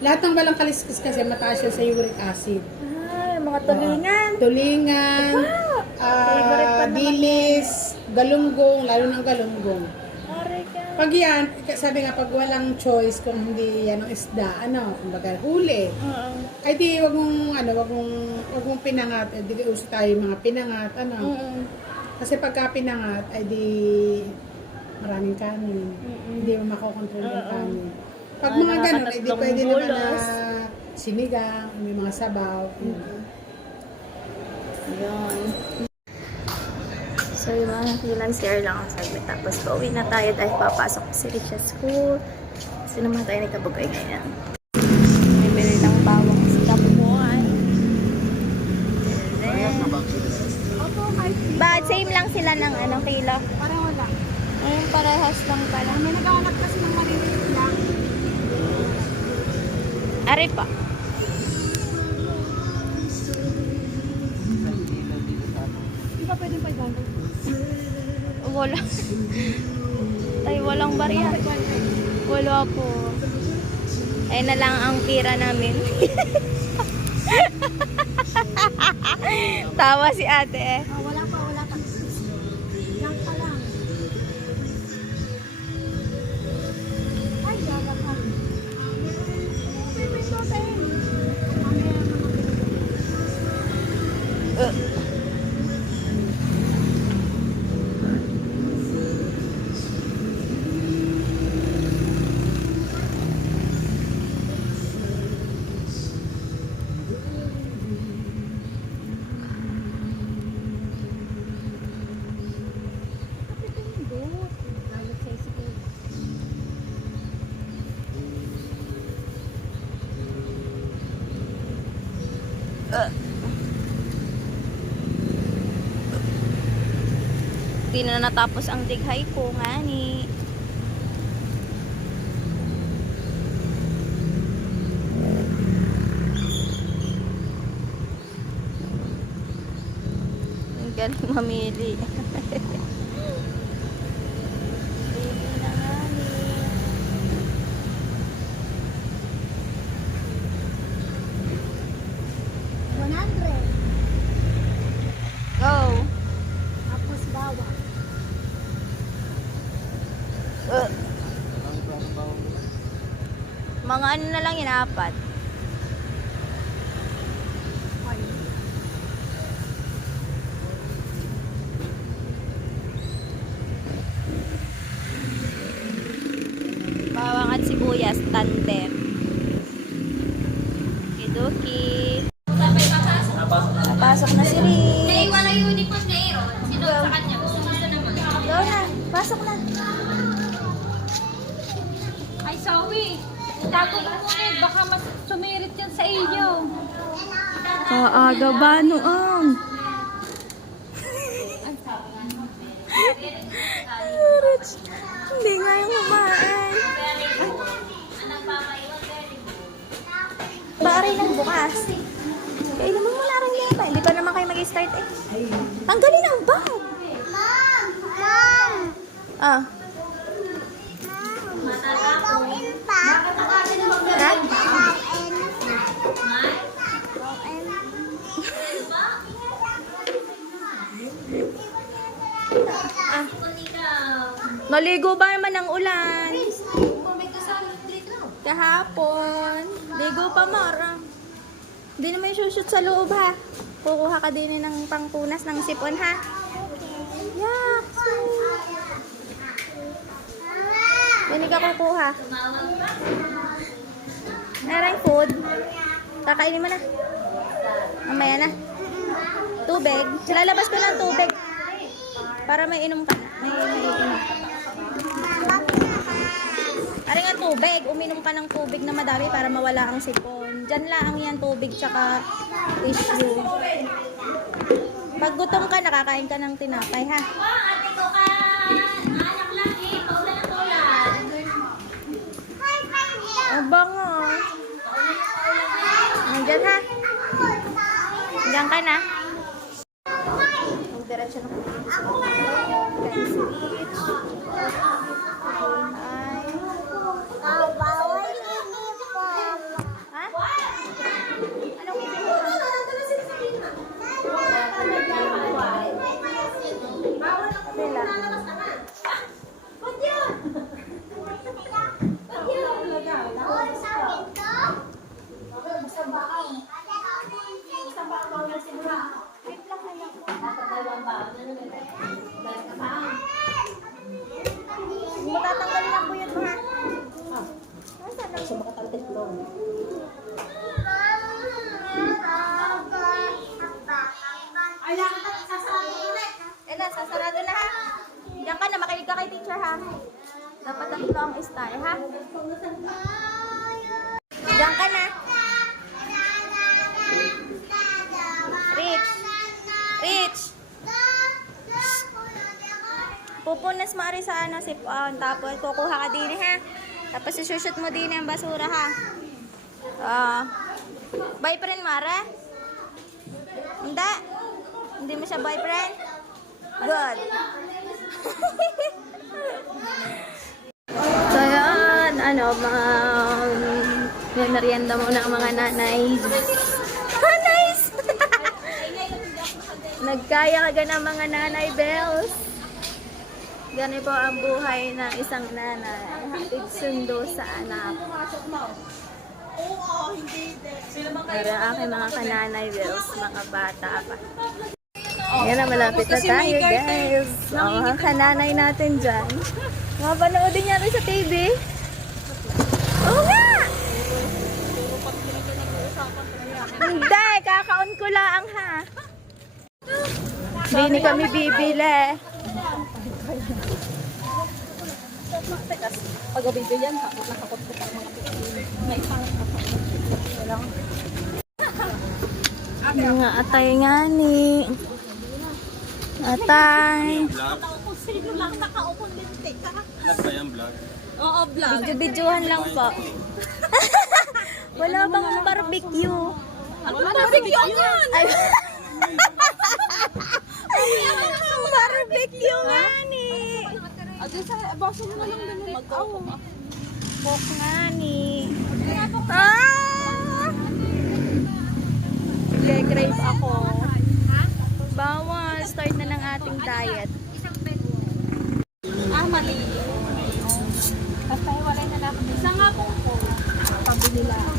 Lahat ng walang kaliskis kasi mataas yun sa uric acid. Ay, mga tulingan. Tulingan, Favorite pa naman dilis, galunggong, lalo ng galunggong. Aray ka. Pag yan, sabi nga, pag walang choice kung hindi yan ang isda, kumbaga huli. Oo. Ay di, wag mong pinangat, di uso tayo yung mga pinangat, Kasi pagka pinangat, ay di maraming kanin. Hindi mo makokontrol yung kanin. Pag mga ganun, ay di nakatatlong pwede naman na bulos. sinigang, may mga sabaw. Yun. So yung mga kilang share lang ang saglit. Tapos pauwi na tayo dahil papasok si Rich sa school. Kasi naman tayo nagkabugay ngayon. May bili ng bawang sa kabubuan. But same lang sila ng kilo. Pareho lang. Ayun, parehas lang pala. May nagahanap kasi ng maririnig lang. Ari pa. Hindi ba pwedeng 500? Wala. Ay, walang barya. Wala po. Ay na lang ang pira namin. Tawa si ate eh. Wala pa. Yan pa lang. Ay, gala ka. May sote. Di na natapos ang dighay ko nga ni. Ang galing mamili. Baby na nga ni. Go! Tapos bawang. Mga ano na lang yun, 4. Bawang at sibuyas, tandem. Kidoki. Napasok na si Rick. Naiwan ang uniform na Aaron. Sinuot sa kanya. Gusto naman. Go na, pasok na. Ay, sorry. Tago mo muna. Baka mas sumirit yan sa inyo. Kaaga ba noon? Hindi nga yung kumain. Bakit lang bukas? Kaya naman mo larang lima. Hindi pa naman kayo mag-start eh. Tanggalin ang bag. Ah. Ha? Naligo ba naman ng ulan? Kahapon. Ligo pa marang. Hindi naman shoot sa loob ha. Kukuha ka din ng pangpunas ng sipon ha. Yeah. Hindi ka kukuha. Meron food. Kakainin mo na. Mamaya na. Tubig. Lalabas ko ng tubig. Para may inom ka na. May inom ka. Ari nga tubig. Uminom ka ng tubig na madami para mawala ang sipon. Diyan lang yan tubig tsaka tissue. Pag gutom ka, nakakain ka ng tinapay, ha? Ang bango. Nandiyan, ha? Nandiyan ka na. Magdiretso na po. Kain switch. Ay. Ha? Anong ibig mo? Kabila. Matatanggalin ang puyot mo, ha? Nasaan ang sumakatalit ko? Sasarado na, ha? Diyan ka na, makinig ka kay teacher, ha? Dapat tatlo ang style, ha? Diyan ka na. Rich! Rich! Pupunas mo rin sa ano, sipon. Tapos kukuha ka din, ha? Tapos isushoot mo din ang basura, ha? Boyfriend mo, Ara? Hindi? Hindi mo siya boyfriend? Good. So, yan. Ano, may merienda muna ang mga nanay. Nice! Nagkaya ka ng mga nanay bells. Ganito po ang buhay ng isang nanay. Hatid sundo sa anak. Para aking mga kananay bells, mga bata pa. Ayan na, malapit na tayo, guys. Mga kananay natin dyan. Mga panoodin niya rin sa TV. Oo nga! Hindi, kakaon ko lang, ha? Hindi kami bibili. Pag bibili yan, takot na takot ko para mga may isang mga atay nga ni. Atay. Oo, vlog. Video-videohan lang po. Wala bang barbecue? Barbecue yan! Barbecue nga ni. Bok nga ni. Crave ako. Bawal. Start na ng ating diet. Mali. Basta walay na lang. Isa nga po. Pabili lang.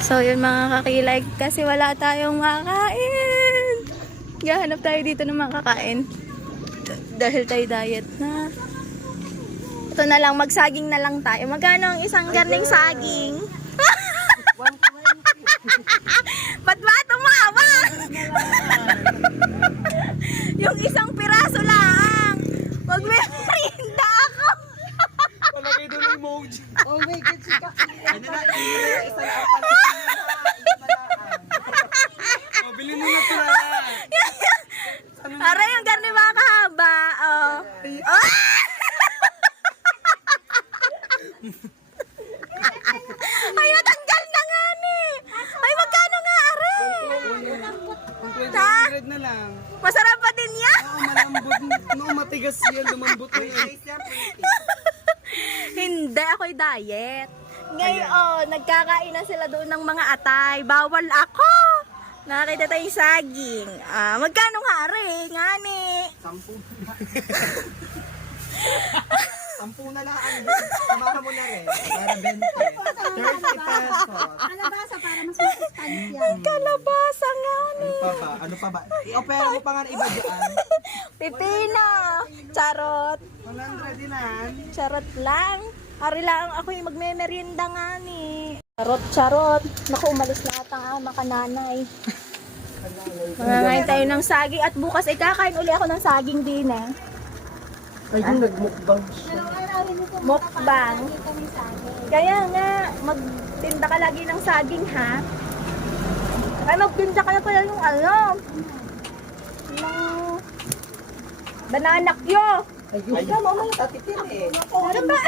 So yun mga kakilay, kasi wala tayong makakain. Gahanap tayo dito ng makakain. Dahil tayo diet na. Ito na lang, magsaging na lang tayo. Magkano ang isang garning saging? Ba't ba tumawa? Yung isang piraso lang. Wag may merinda ako. Palagay doon yung emoji. Oh my God, sika. Oh, bilhin mo na ito na. Aray, yung garni mga kahaba. Oh. Oh! Ay, natanggal na nga ni. Ay, magkano nga, Aray? Ang 200 na lang. Masarap pa din yan. Oo, malambot. No, matigas yan. Lumambot na yan. Hindi, ako'y diet. Ngayon, nagkakain na sila doon ng mga atay. Bawal ako. Nakakita tayong saging. Magkano nga, Aray? Nga ni. 10 na lang. Samahan mo na rin. Para 20. 30 pesos. Kalabasa para mas masustansya. Kalabasa nga ni. Ano pa ba? I-opera mo pa nga na iba dyan. Pipino. Charot. 100 dinan. Charot lang. Ari lang ako yung magme-merienda nga ni. Charot. Naku, umalis na ata ang ama kananay. Mangangain tayo ng saging at bukas ay kakain uli ako ng saging din eh. Ayun, nagmukbang siya. Mukbang. Kaya nga, magtinda ka lagi ng saging ha. Ay, magtinda ka na pala yung ng banana kyo. Ayun, mama, tatitin eh. Ano ba?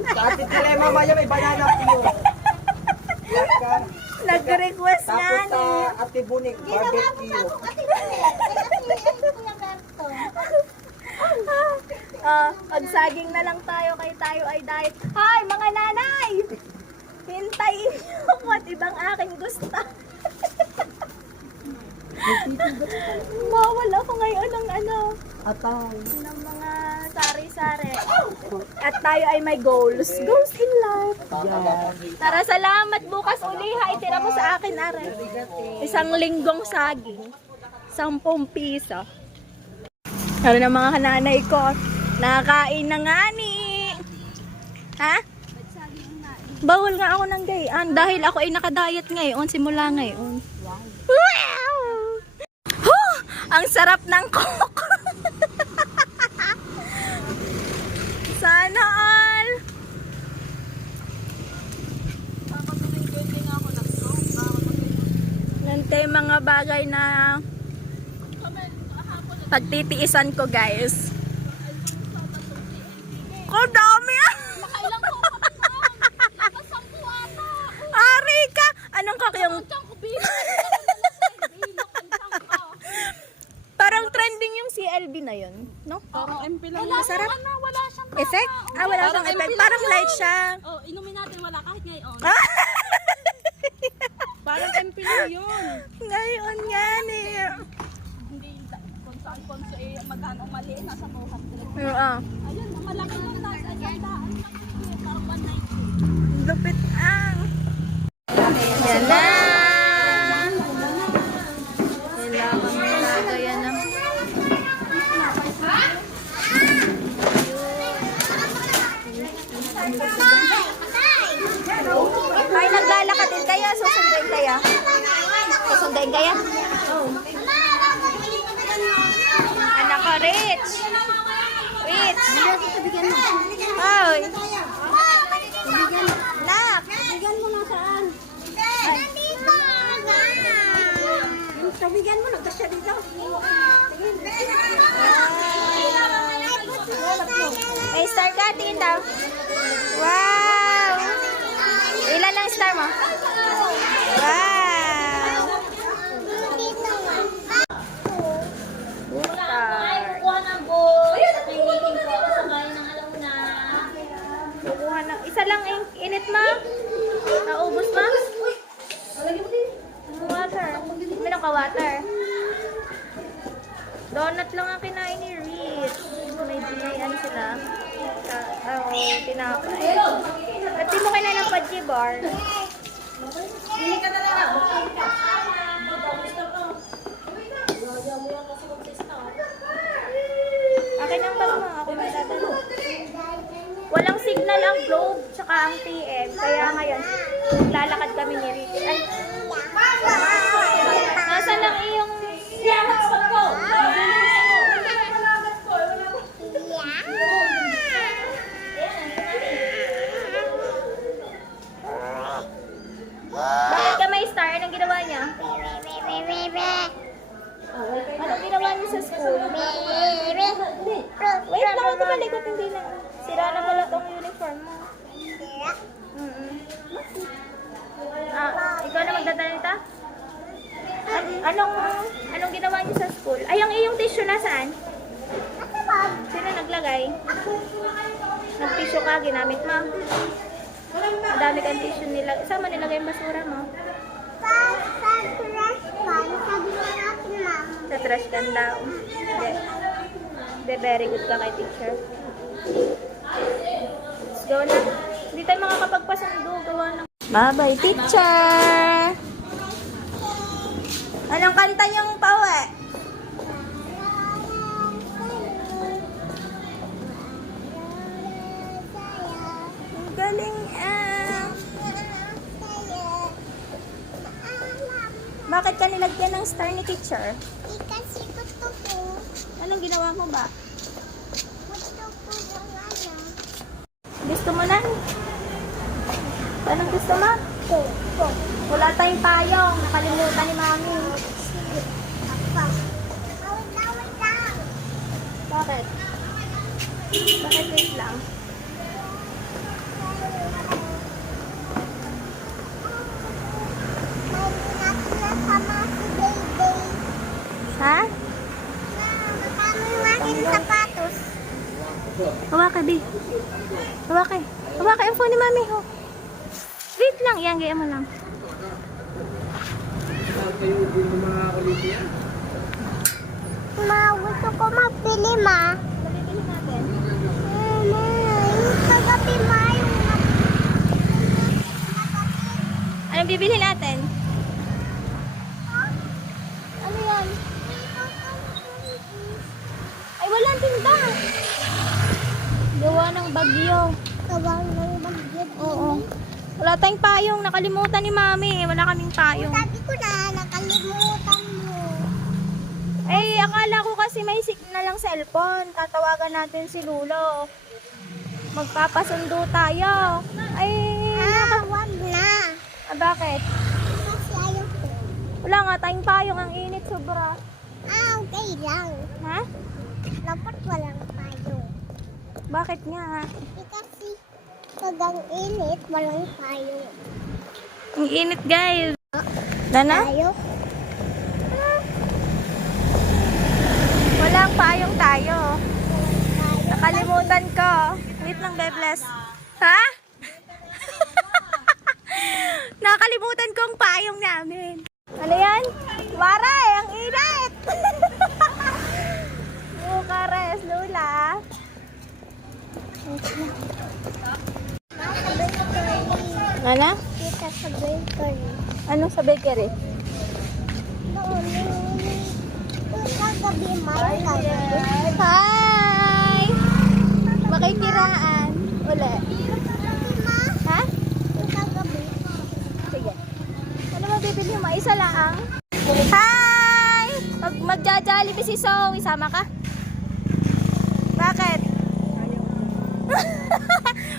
Tatitin eh, mamaya may banana pio. Nag-request nga Tapos ni. Ate Bunik, barbecue. Pagsaging na lang tayo kay tayo ay diet. Hi, mga nanay! Hintayin niyo ako at ibang aking gusto. Bawal ako ngayon ng Atay. ng mga sari-sari. At tayo ay may goals. Goals in life. Tara, salamat. Bukas uli ha. Itira mo sa akin, are. 1 linggong saging. 10 piso. Ano na mga kananay ko? Nakakain na nga ni. Ha? Bawal nga ako ng gayaan dahil ako ay nakadiet ngayon simula ngayon. Wow! Huh! Ang sarap ng coke. Sana all. Nante mga bagay na pagtitiisan ko, guys. Ko dami ah. Nakailang ko ka pa na. Nakasampu ata. Ari ka. Anong kakyong? Diyan ko bilang. Parang trending yung CLB na yun, no? Parang MP lang. Masarap. Wala siyang Effect? Ah, wala siyang effect. Parang light siya. Oh, inumin natin wala kahit ngayon. Parang MP lang yun. Ngayon nga ni. Hindi kung saan magkano mali nasa 200. Oo. Ayun, malaki lang nasa isandaan lang. Parang 190. Lupit ang. Yan na. Kailangan mo talaga yan na. Ay, naglalakad din kaya? Susundin kaya? Susundin kaya? Anak ko, Rich. Rich. Hoy. Nak. Bigyan mo na saan? Bigyan mo na, kasi dito. May star ka, tingin daw. Wow! Ilan ang star mo? Wow! Star. Kuha ng boy. Nakikinig ko ako sa kain ng alauna. Kukuha ng... Isa lang init mo? Naubos mo? Water. Meron ka water? Donut lang ang kinain ni Rich. May ano sila? Tinapay. At di mo kailan ng Pudgy Bar? Akin ang tanong mo. Ako may tatanong. Walang signal ang Globe tsaka ang TM. Kaya ngayon, lalakad kami ni Rich. Ay, nasa lang iyong hotspot ko? Bakit ka may star? Anong ginawa niya? Anong ginawa niya sa school? Wait lang, ako malikot, hindi na. Sira na pala tong uniform mo. Ikaw na magdadalita? Anong ginawa niyo sa school? Ay, ang iyong tissue nasaan? Sino naglagay? Nag-tissue ka, ginamit mo? Ang dami kang tissue nila. Saan mo nilagay yung basura mo? Sa trash can daw. Hindi, very good ka kay teacher. Let's go na. Hindi tayo makakapagpasundo. Gawa ng... Bye-bye, teacher! Anong kanta yung pauwi? Ang galing bakit ka nilagyan ng star ni teacher? Kasi gusto ko. Anong ginawa mo ba? Gusto ko yung ano. Gusto mo na? Anong gusto mo? Ko. Wala tayong payong. Nakalimutan ni mami. Apa. Awit lang. Bakit? Bakit wait lang? May nakasama si Baby. Ha? Makama yung aking sapatos. Hawakay, B. Hawakay. Hawakay ang phone ni mami. Ho. Wait lang. Yan, gaya mo lang. Ma, gusto ko mapili, ma. Mabibili natin. Yung kagabi, ma, yung Anong bibili natin? Ano yan? Ay, walang tinda. Gawa ng bagyo. Kawang ng bagyo. Oo. Wala tayong payong. Nakalimutan ni mami. Wala kaming payong. Sabi ko na, nakalimutan mo. Ay, akala ko kasi may signal ng cellphone. Tatawagan natin si Lulo. Magpapasundo tayo. Ay, Wag na. bakit? Kasi ayaw ko. Wala nga tayong payong. Ang init sobra. Okay lang. Ha? Dapat walang payo. Bakit nga? Kasi pag ang init, walang payo. Ang init, guys. Dana? Payo? Walang payong tayo. Payo. Nakalimutan ko. Wait lang, Bebles. Ha? Nakalimutan ko ang payong namin. Ano yan? Waray, ang init! Bukares, Lula. Nasa bakery. Ano? Kita sa bakery. Anong sa bakery? Noon, yung kagabi, ma, kagabi. Hi! Makikiraan. Uli. Ma, Ha? yung kagabi. Sige. Ano mabibili mo? Isa lang. Hi! Pag magja-Jollibee si Zoe, sama ka? Bakit?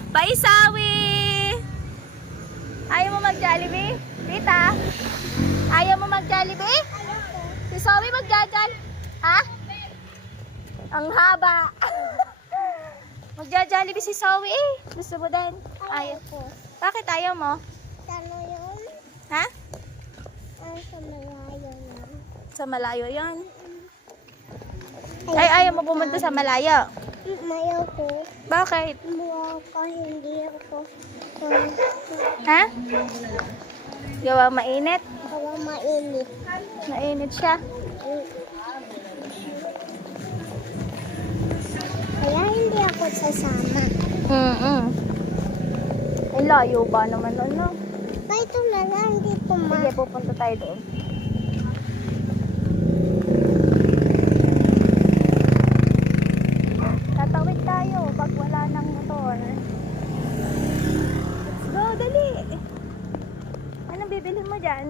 Bye, Zoe! Ayaw mo mag-Jollibee? Tita? Ayaw mo mag-Jollibee? Si Zoe magja-Jollibee? Ha? Ang haba. Magja-Jollibee si Zoe eh. Gusto mo din? Ayaw. ko. Bakit ayaw mo? Ano yun? Ha? Ang sa malayo lang. Sa malayo yan. Ay, ayaw mo pumunta sa malayo. Mayaw ko. Bakit? Mukha ko, hindi ako. Ha? Gawa mainit? Kawa mainit. Mainit siya. Kaya hindi ako sasama. Ay, layo ba naman nun, no? Ba, ito na lang, dito ma. Sige, pupunta tayo doon. Tatawid tayo pag wala ng motor. Let's go, dali. Anong bibili mo dyan?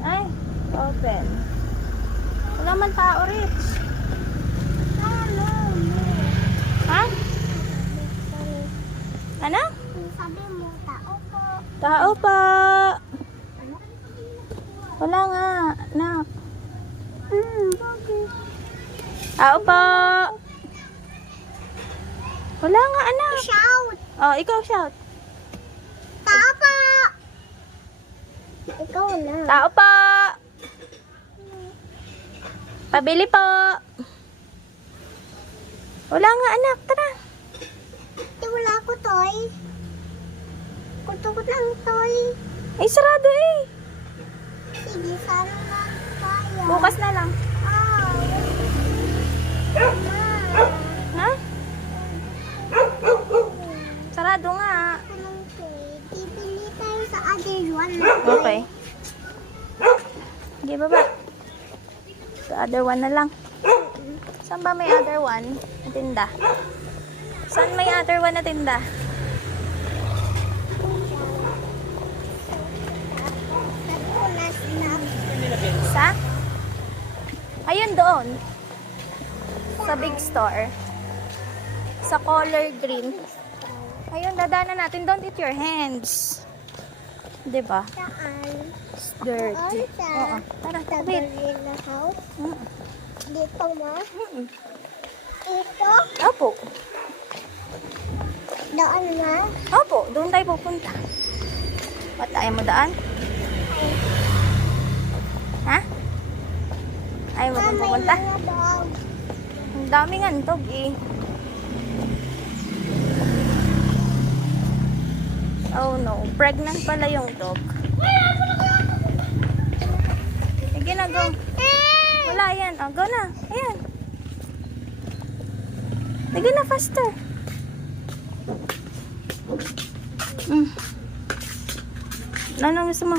Ay, open. Wala man tao, Rich. Ha? Ano? Sabi mo, tao po. Tao pa. Wala nga, nak. Bakit? Tao pa. Wala nga, anak. Shout! Oh, ikaw shout. Tao po! Ikaw na. Tao pa. Pabili po. Wala nga, anak. Tara. Di wala ko toy. Kutukot lang toy. Ay, sarado eh. Sige, sana na tayo. Bukas na lang. Ah. Ha? Sarado nga. Anong toy? Bibili tayo sa other one. Okay. Sige, baba. The other one na lang. Saan ba may other one na tinda? Saan may other one na tinda? Doon. Sa big store. Sa color green. Ayun, dadaanan natin. Don't eat your hands. Diba? Saan? It's dirty. Oo. Tara, Sa tabit. Gorilla House? Mm. Dito ma? Ito? Opo. Doon ma? Opo, doon tayo pupunta. Ba't ayaw mo daan? Ha? Ayaw mo doon May pupunta? mga dog. Ang daming antog eh. Oh no, pregnant pala yung dog. Sige na, go. Wala yan. Oh, go na. Ayan. Sige na, faster. Ano gusto mo?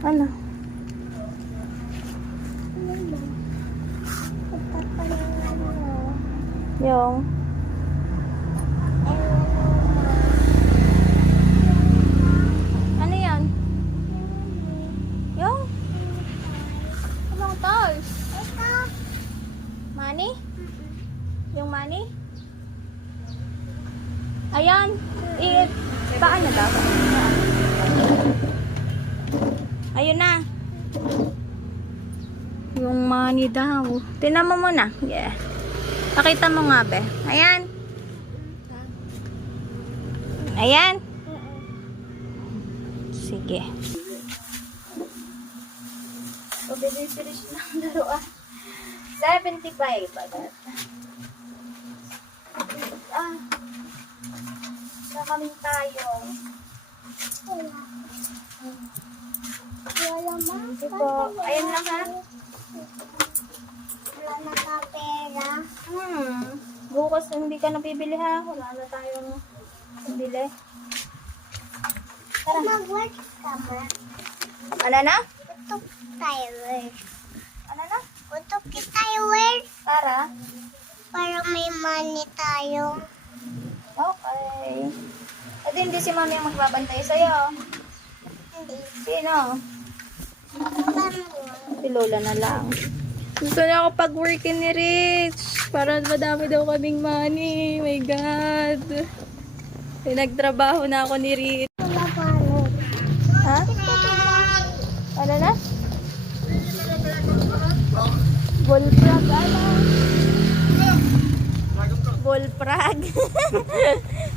Ano? Yung ano yan? Yung anong toys? Money? Yung money? Ayan. Paano daw? Ayun na. Yung money daw. Tingnan mo muna. Yeah. Pakita mo nga, be. Ayan. Ayan. Sige. Pabilis-bilis lang laruan. 75 agad. Kaming tayong. Wala ma? Tipo, ayan lang ha. Wala na ka pera. Bukas hindi ka napibili ha. Wala na tayong pibili. Tara. Mag-work ka ma? Ano na? Utok tayo work. Ano na? Utok tayo work. Tara. Para may money tayo. Okay. At hindi si mami ang magbabantay sa'yo. Hindi. Sino? Paano? Si Lola na lang. Gusto niya ako pag-workin ni Rich. Para madami daw kaming money. My God. Pinagtrabaho na ako ni Rich. Wala paano? Ha? Ano na? Bullfrog, ano? Bullfrog.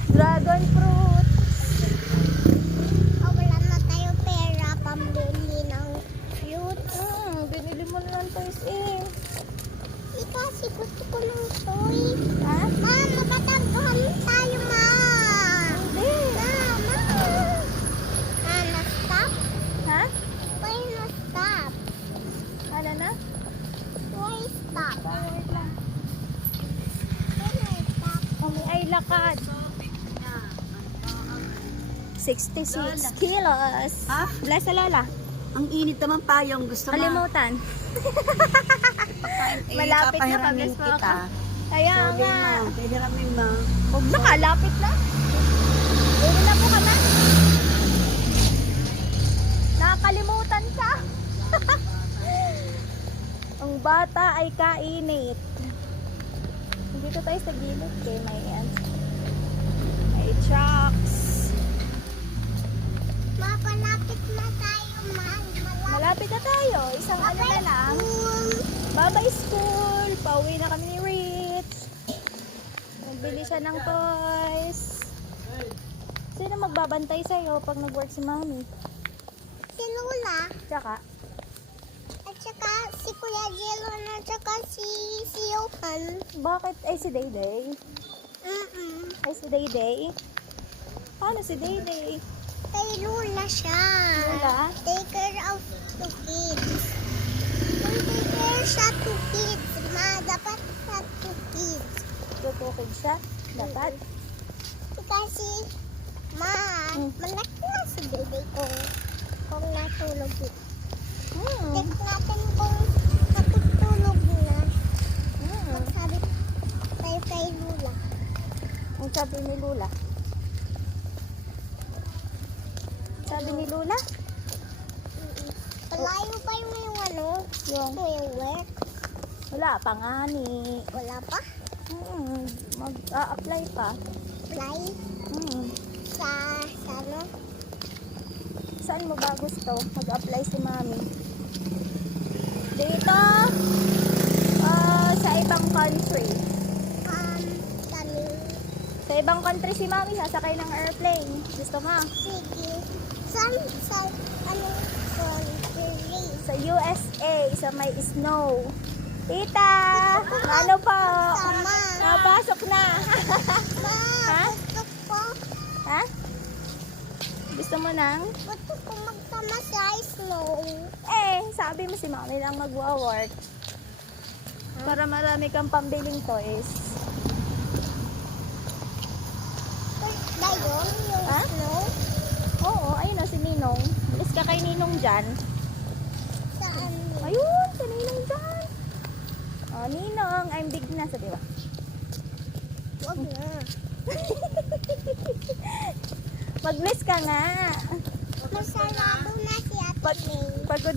Dragon fruit. Oh, wala na tayo pera pambili ng fruits. Binili mo na ng toys eh. Kasi gusto ko ng toys. Ha? Ma, mapatagduhan tayo, ma. Hindi. Ma. Ma, na-stop? Ha? Why na-stop? Ano na? Why stop? Wait lang. Why na-stop? Kami ay lakad. 66 kilos. Ha? Bless sa Lola. Ang init naman pa yung gusto mo. Kalimutan. Malapit na papahiramin pag-bless mo kita. ako. Kaya Sabi nga. mo, pahiramin mo. Huwag na, kalapit na. Dito na po kami. Nakakalimutan ka. Ang bata ay kainit. Dito tayo sa gilid kay may yan. May trucks. Ma, palapit na tayo, ma. Malapit na tayo. Isang ano na lang. Bye-bye school. Pauwi na kami ni Rich. Nagbili siya ng toys. Sino magbabantay sa'yo pag nag-work si Mami? Si Lula. Tsaka, At saka si Kuya Jelon at saka si Johan. bakit ay si Dayday? Ay si Dayday? Paano si Dayday? Kay Lula siya. Lula? Take care of two kids. Kung take care siya two kids, ma, dapat sa two kids. Tutukid siya? Dapat? Kasi, ma, malaki na si baby ko. Kung natulog yun. Check natin kung natutulog na. Sabi tayo kay Lula. Ang sabi ni Lula? Sabi ni Lula? Malayo pa yung ano? Yung work? Wala pa nga ni. Wala pa? Mag-a-apply pa. Fly? Sa ano? Saan mo ba gusto mag-apply si mami? Dito? Sa ibang country. Kami. Sa ibang country si mami, sasakay ng airplane. Gusto mo? Sige. Sa ano? Country. Sa USA, sa may snow. Tita! Ano pa? Sama. Napasok na. Ma, Ha? gusto ko. Ha? Gusto mo nang? Gusto ko magtama sa snow. Sabi mo si mami lang magwa-work. Para marami kang pambiling toys. Dayon, yung Ha? snow. Oo, ayun na si Ninong. Bilis ka kay Ninong dyan. Saan? Ayun, si Ninong dyan. Oh, Ninong, I'm big na, sabi ba? Huwag na. Mag-bless ka nga. Masarado na si Ate May. Pagod.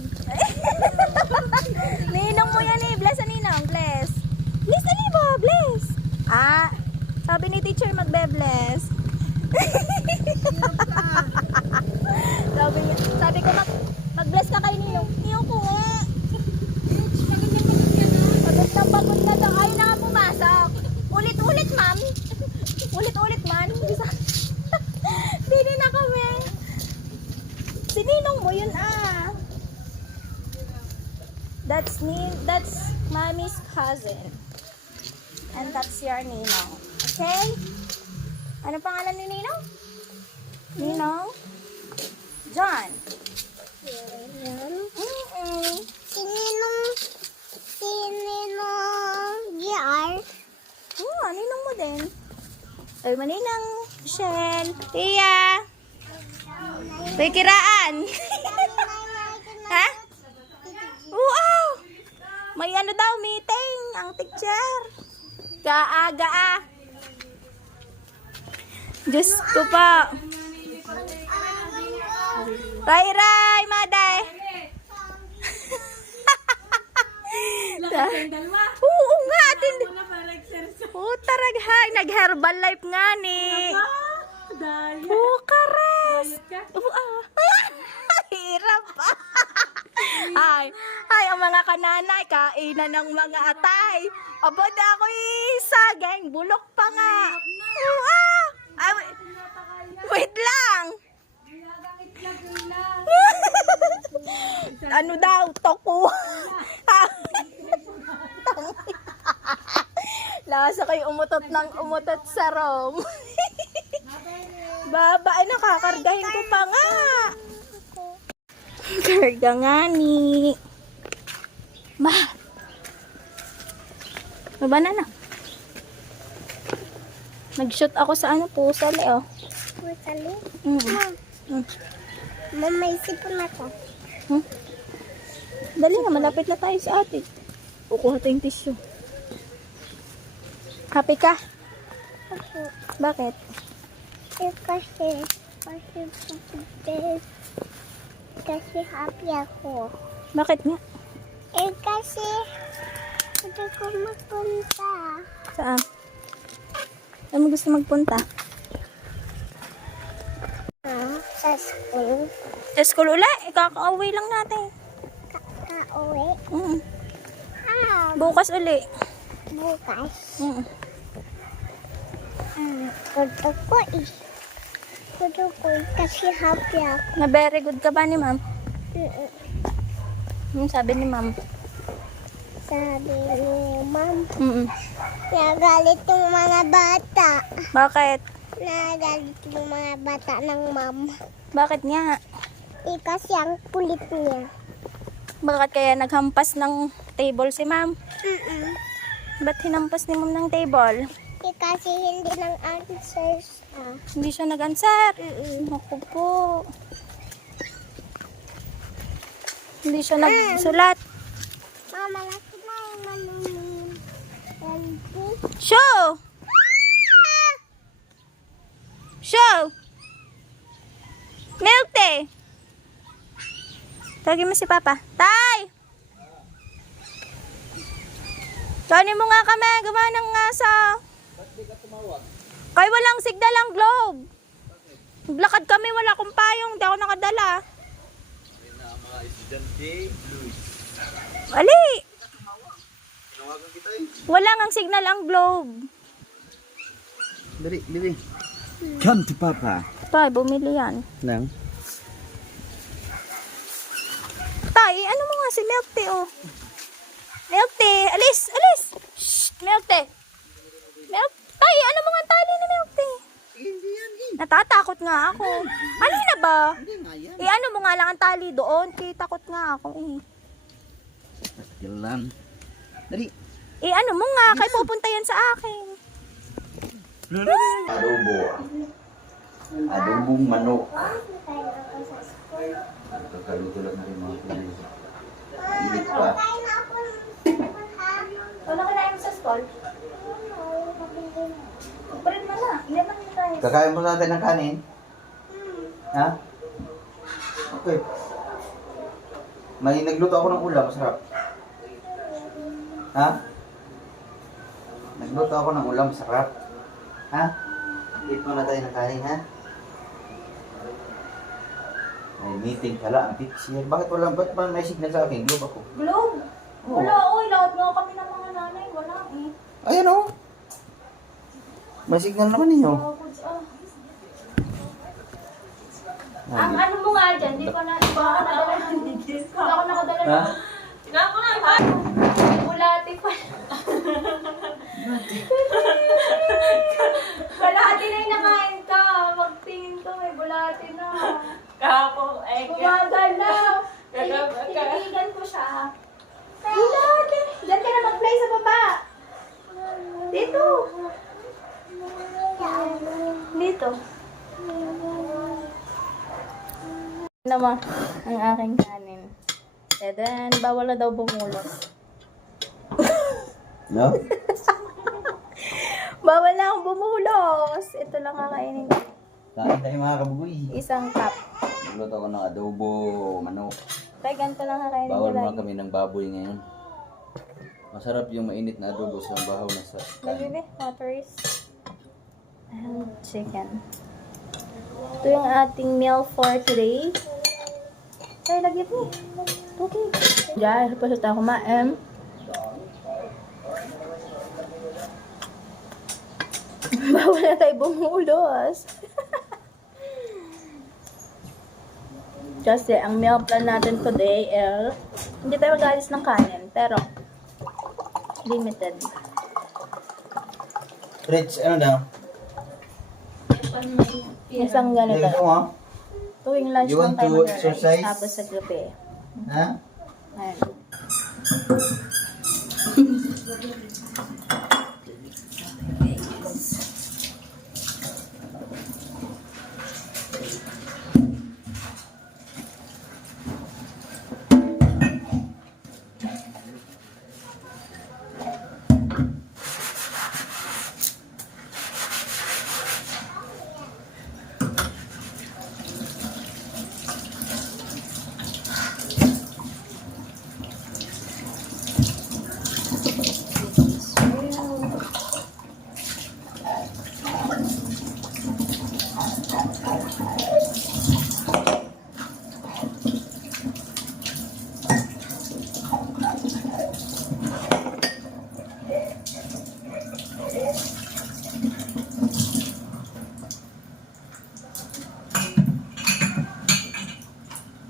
Ninong mo yan eh. Bless na Ninong, bless. Bless na ba? Bless. Sabi ni teacher magbe-bless. sabi ko mag-bless ka kay Ninong. Ninong ko nga. Pagod na daw. Ayaw na nga pumasok. Ulit-ulit, ma'am. Ulit-ulit, man. Bili na kami. Si Ninong mo yun, That's mommy's cousin. And that's your Ninong. Okay? Ano pangalan ni Ninong? Ninong? John. Yan. Mm-mm. Sininong GR. Ninong mo din. Ay, maninang. Michelle. Tia. Uy, kiraan. Ha? Wow! May ano daw, meeting. Ang teacher. Gaa. Diyos ko pa. Ray, maday. Oo nga, atin. Taraghay. Nag-herbal life nga ni. Kares. Hirap. Ay, ang mga kananay, kainan ng mga atay. Abad ako saging, bulok pa nga. Ay, wait lang. Ano daw, toko. Lasa kayo umutot sa rom. Baba, ay nakakargahin ko pa nga. Karga nga ni. Baba na. Nag-shoot ako sa pusal oh. Pusali? Mm. Mama, isipon ako. Dali na, malapit na tayo si ate. Kukuha tayong tissue. Happy ka? Ako. Bakit? Kasi happy ako. Bakit nga? Kasi gusto ko magpunta. Saan? Saan mo gusto magpunta? Sa school. Sa school ulit. Kakauwi lang natin. Kauwi. Bukas uli. Bukas. Mm. Gusto ko kasi happy ako. Na very good ka ba ni ma'am? Sabi ni ma'am. Sabi ni ma'am. Nagalit yung mga bata. Bakit? Nagalit yung mga bata ng ma'am. Bakit nga? Kasi ang kulit niya. Bakit kaya naghampas ng table si ma'am? Ba't hinampas ni ma'am ng table? Kasi hindi ng answers. Hindi siya nag-answer. Naku po. Hindi siya nagsulat. Mama, laki na yung malumin. Show! Show! Milk tea! Tawagin mo si Papa. Tay! Kanin mo nga kami. Gawa ng ngasa. Kaya walang signal ang globe. Naglakad kami. Wala akong payong. Hindi ako nakadala. Ali! Wala ngang signal ang globe. Dali, dali. Come to Papa. Tay, bumili yan. Nang? Tay, ano mo nga si Milk Tea, oh. Milk Tea, alis, alis. Shh, Milk Tea. Milk, Tay, ano mo nga ang tali na Milk Tea? Natatakot nga ako. Ano na ba? Ano mo nga lang ang tali doon? Kaya takot nga ako, eh. Jalan. Dali. Ano mo nga, kaya pupunta yan sa akin. Adobo. Adobong manok. Kakaluto lang na rin mga kulit. Ilit pa. Wala ka na yung sa stall? Bread mo na. Ilan na tayo? Kakain mo natin ng kanin? Ha? Okay. May nagluto ako ng ulam, masarap. Ha? Nagluto ako ng ulam, masarap. Ha? Eat muna tayo ng kanin, ha? May meeting pala ang teacher. Bakit ba't pa may signal sa akin? Globe ako. Globe? Oo. Wala, oy. Lahat nga kami ng mga nanay. Wala, eh. Ayan o. May signal naman ninyo. Ang ano mo nga dyan, di pa na, di ba ako nakadala ng digil? Hindi ako nakadala Ha? ng... Nga ko na, bulati pa. Bulati na yung nakain ka. Magtingin ko, may bulati na. Kapo, eh. Bumagal na. Tinibigan ko siya. Bulati. Diyan ka na mag-play sa baba. Dito. Dito. Naman ang aking kanin. And then, bawal na daw bumulos. No? Bawal na akong bumulos. Ito lang kakainin ko. Kain tayo mga kabugoy. Isang cup. Nagluto ako ng adobo, manok. Kaya ganito lang kakainin ko Bawal lagi. mga kami ng baboy ngayon. Masarap yung mainit na adobo sa bahaw na sa kain. Baby, wateries. And chicken. Ito yung ating meal for today. Ay, lagyan mo. Okay. Diyan, pasok tayo kumain. Bawal na tayo bumulos. Kasi ang meal plan natin today is hindi tayo mag-alis ng kanin, pero limited. Rich, ano daw? Isang ganito. Ito mo? Tuwing lunch You lang want tayo to mag-rice, exercise? tapos sa gabi. Ha? Ayan.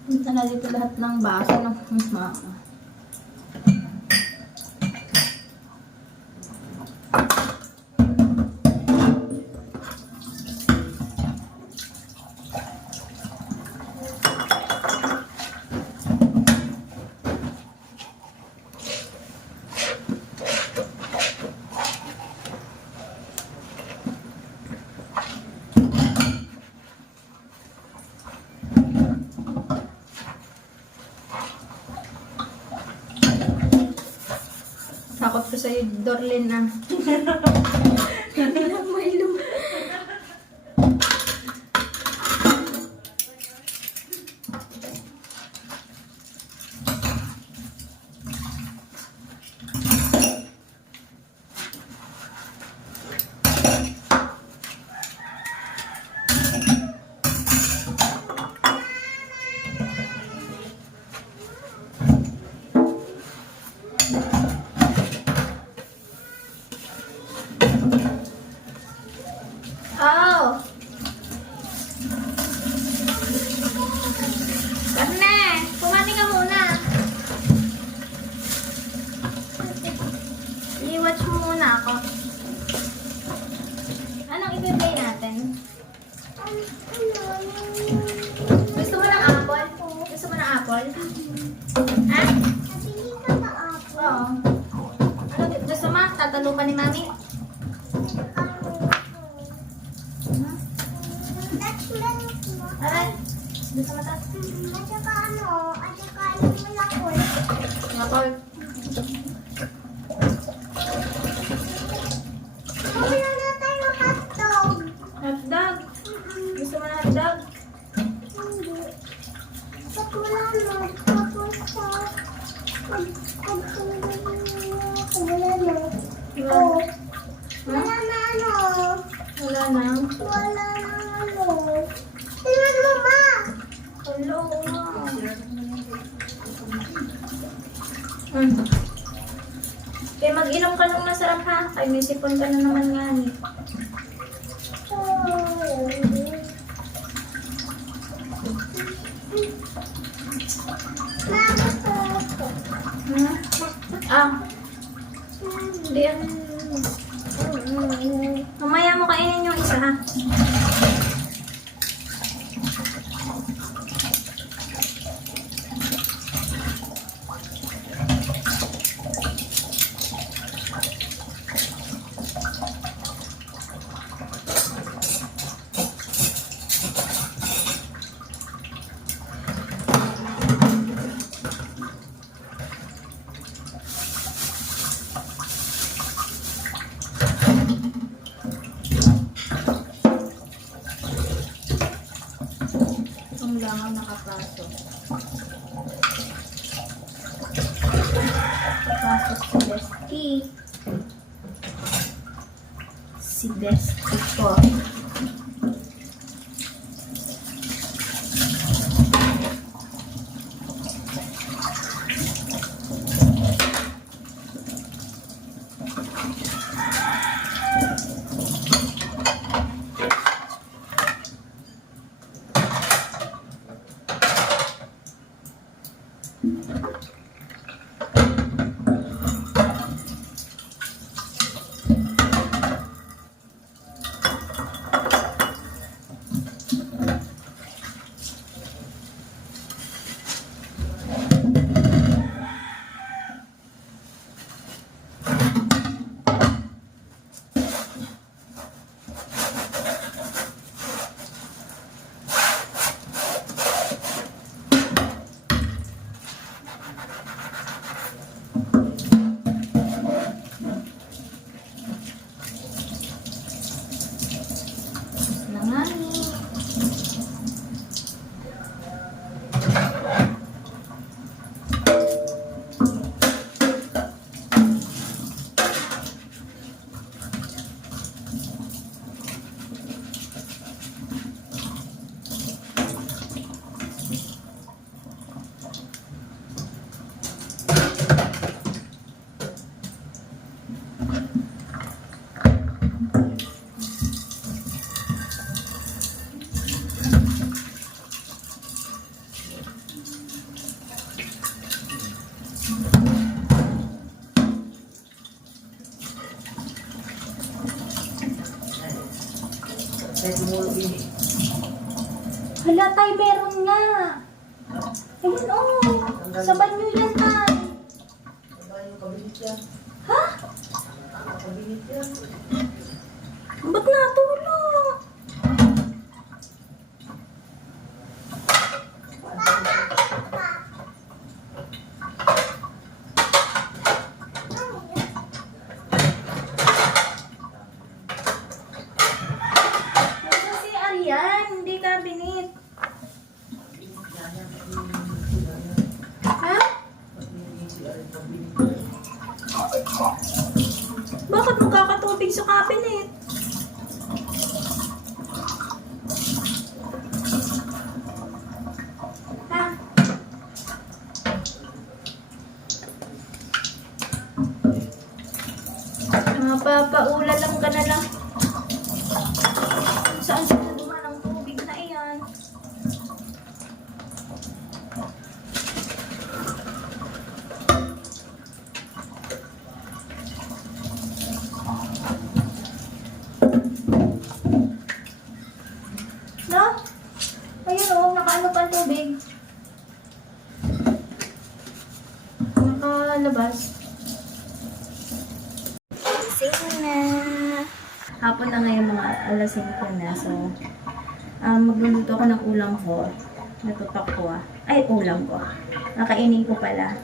Punta na dito lahat ng baso ng mga. Takot ko sa'yo, Dorlin na. May ako. Anong i-play natin? Gusto mo ng apple? Gusto mo ng apple? Ha? Nabili ka ba ako? Oo. Ano gusto mo? Tatalo pa ni Mami? Aray? Gusto mo tas? At saka ano malakot. Apple. Wala na tayo hotdog. Hotdog. Gusto mo ng hotdog? Hindi. Ba't wala na? Tapos sa... Wala na. Oh. Wala na ano. Wala na. Wala na ano. Tingnan mo ma. Hello. Kaya mag-inom ka ng masarap ha. Kaya may sipon ka na naman nga ni. Hindi yan. Mamaya mo kainin yung isa ha. Ang langaw nakapasok. Nakapasok si Bestie. Si Bestie ko. Hala, tay, meron nga. Ayun, oh. Sabay nyo yan, tay. Ha? Ba't natulog? Nasa si Arian, hindi cabinet. Ha? Bakit magkakatubig sa cabinet? Ha? Mapapaula lang ka na lang. Saan sila duman ang tubig na iyan? nakaano pa tubig. Nakalabas. Gising na. Hapon na ngayon, mga alas 5 na. So, magluluto ako ng ulam ko. Natutok ko Ay, ulam ko. Nakainin ko pala.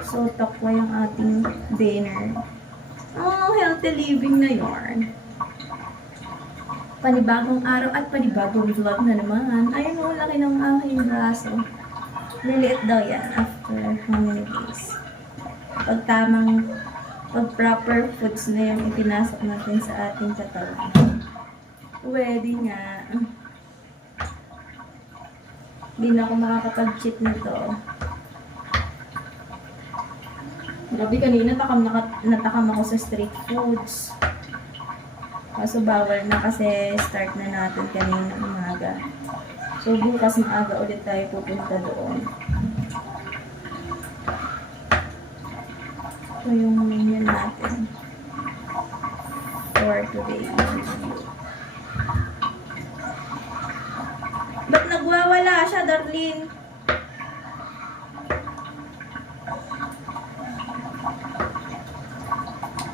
So, takwa yung ating dinner. Oh, healthy living na yarn. Panibagong araw at panibagong vlog na naman. Ayun, oh, laki ng aking braso. Liliit daw yan after how many days. Pag proper foods na yung ipinasok natin sa ating katawan. Pwede nga. Hindi na ako makakapag-cheat nito. Grabe, kanina natakam ako sa street foods. Kaso bawal na kasi start na natin kanina umaga. So bukas maaga ulit tayo pupunta doon. Ito yung menu natin for today. Ba't nagwawala siya, Darlene?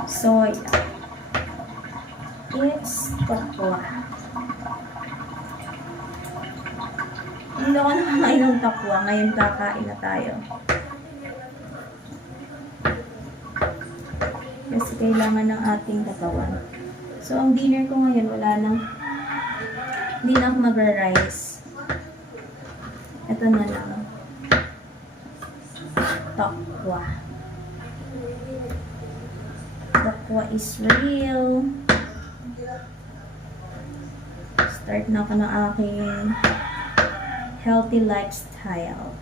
Soya. It's tokwa. Hindi ako nakakain ng tokwa. Ngayon kakain na tayo. Kasi kailangan ng ating katawan. So, ang dinner ko ngayon, wala nang hindi na ako magra-rice. Ito na lang. Tokwa. Tokwa is real. Start na ako ng aking healthy lifestyle.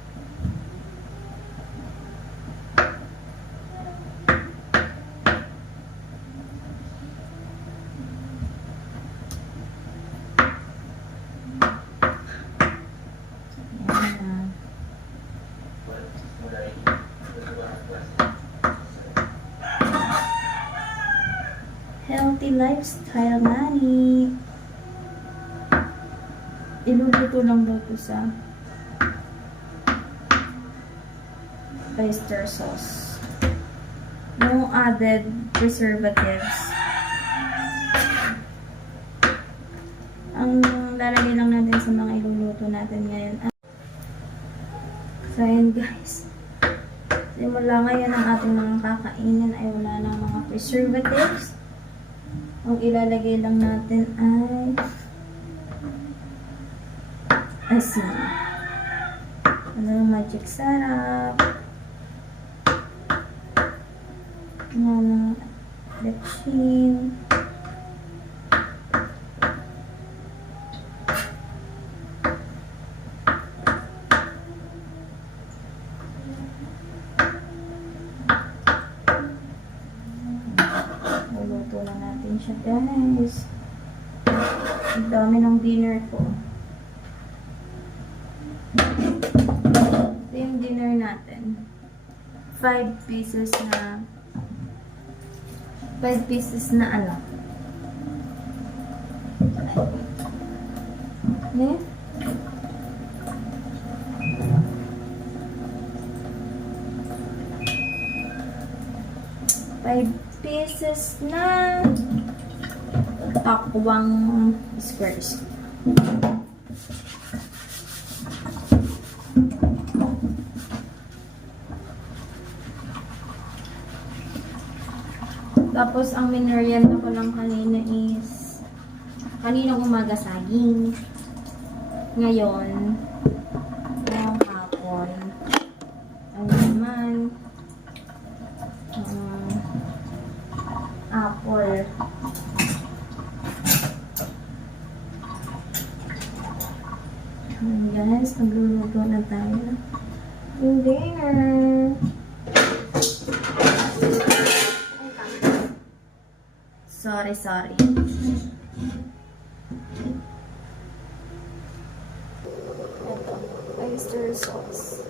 Healthy lifestyle, Nani. Iluluto lang daw ito sa oyster sauce. No added preservatives. Ang lalagay lang natin sa mga iluluto natin ngayon. So, ayan guys. Simula ngayon ang ating mga kakainin ay wala ng mga preservatives. Ang ilalagay lang natin ay asin. Ano, magic sarap. Ano, lechin. Luluto lang natin siya, guys. Ang dami ng dinner ko. Ito yung dinner natin. 5 pieces na ano. Ne? Five pieces na takwang squares. Tapos, ang minerienda ko lang kanina is kaninang umaga saging. Ngayon, ngayong hapon, ang naman, apple. Guys, nagluluto na tayo. Yung dinner. Sorry. Ito, oyster sauce.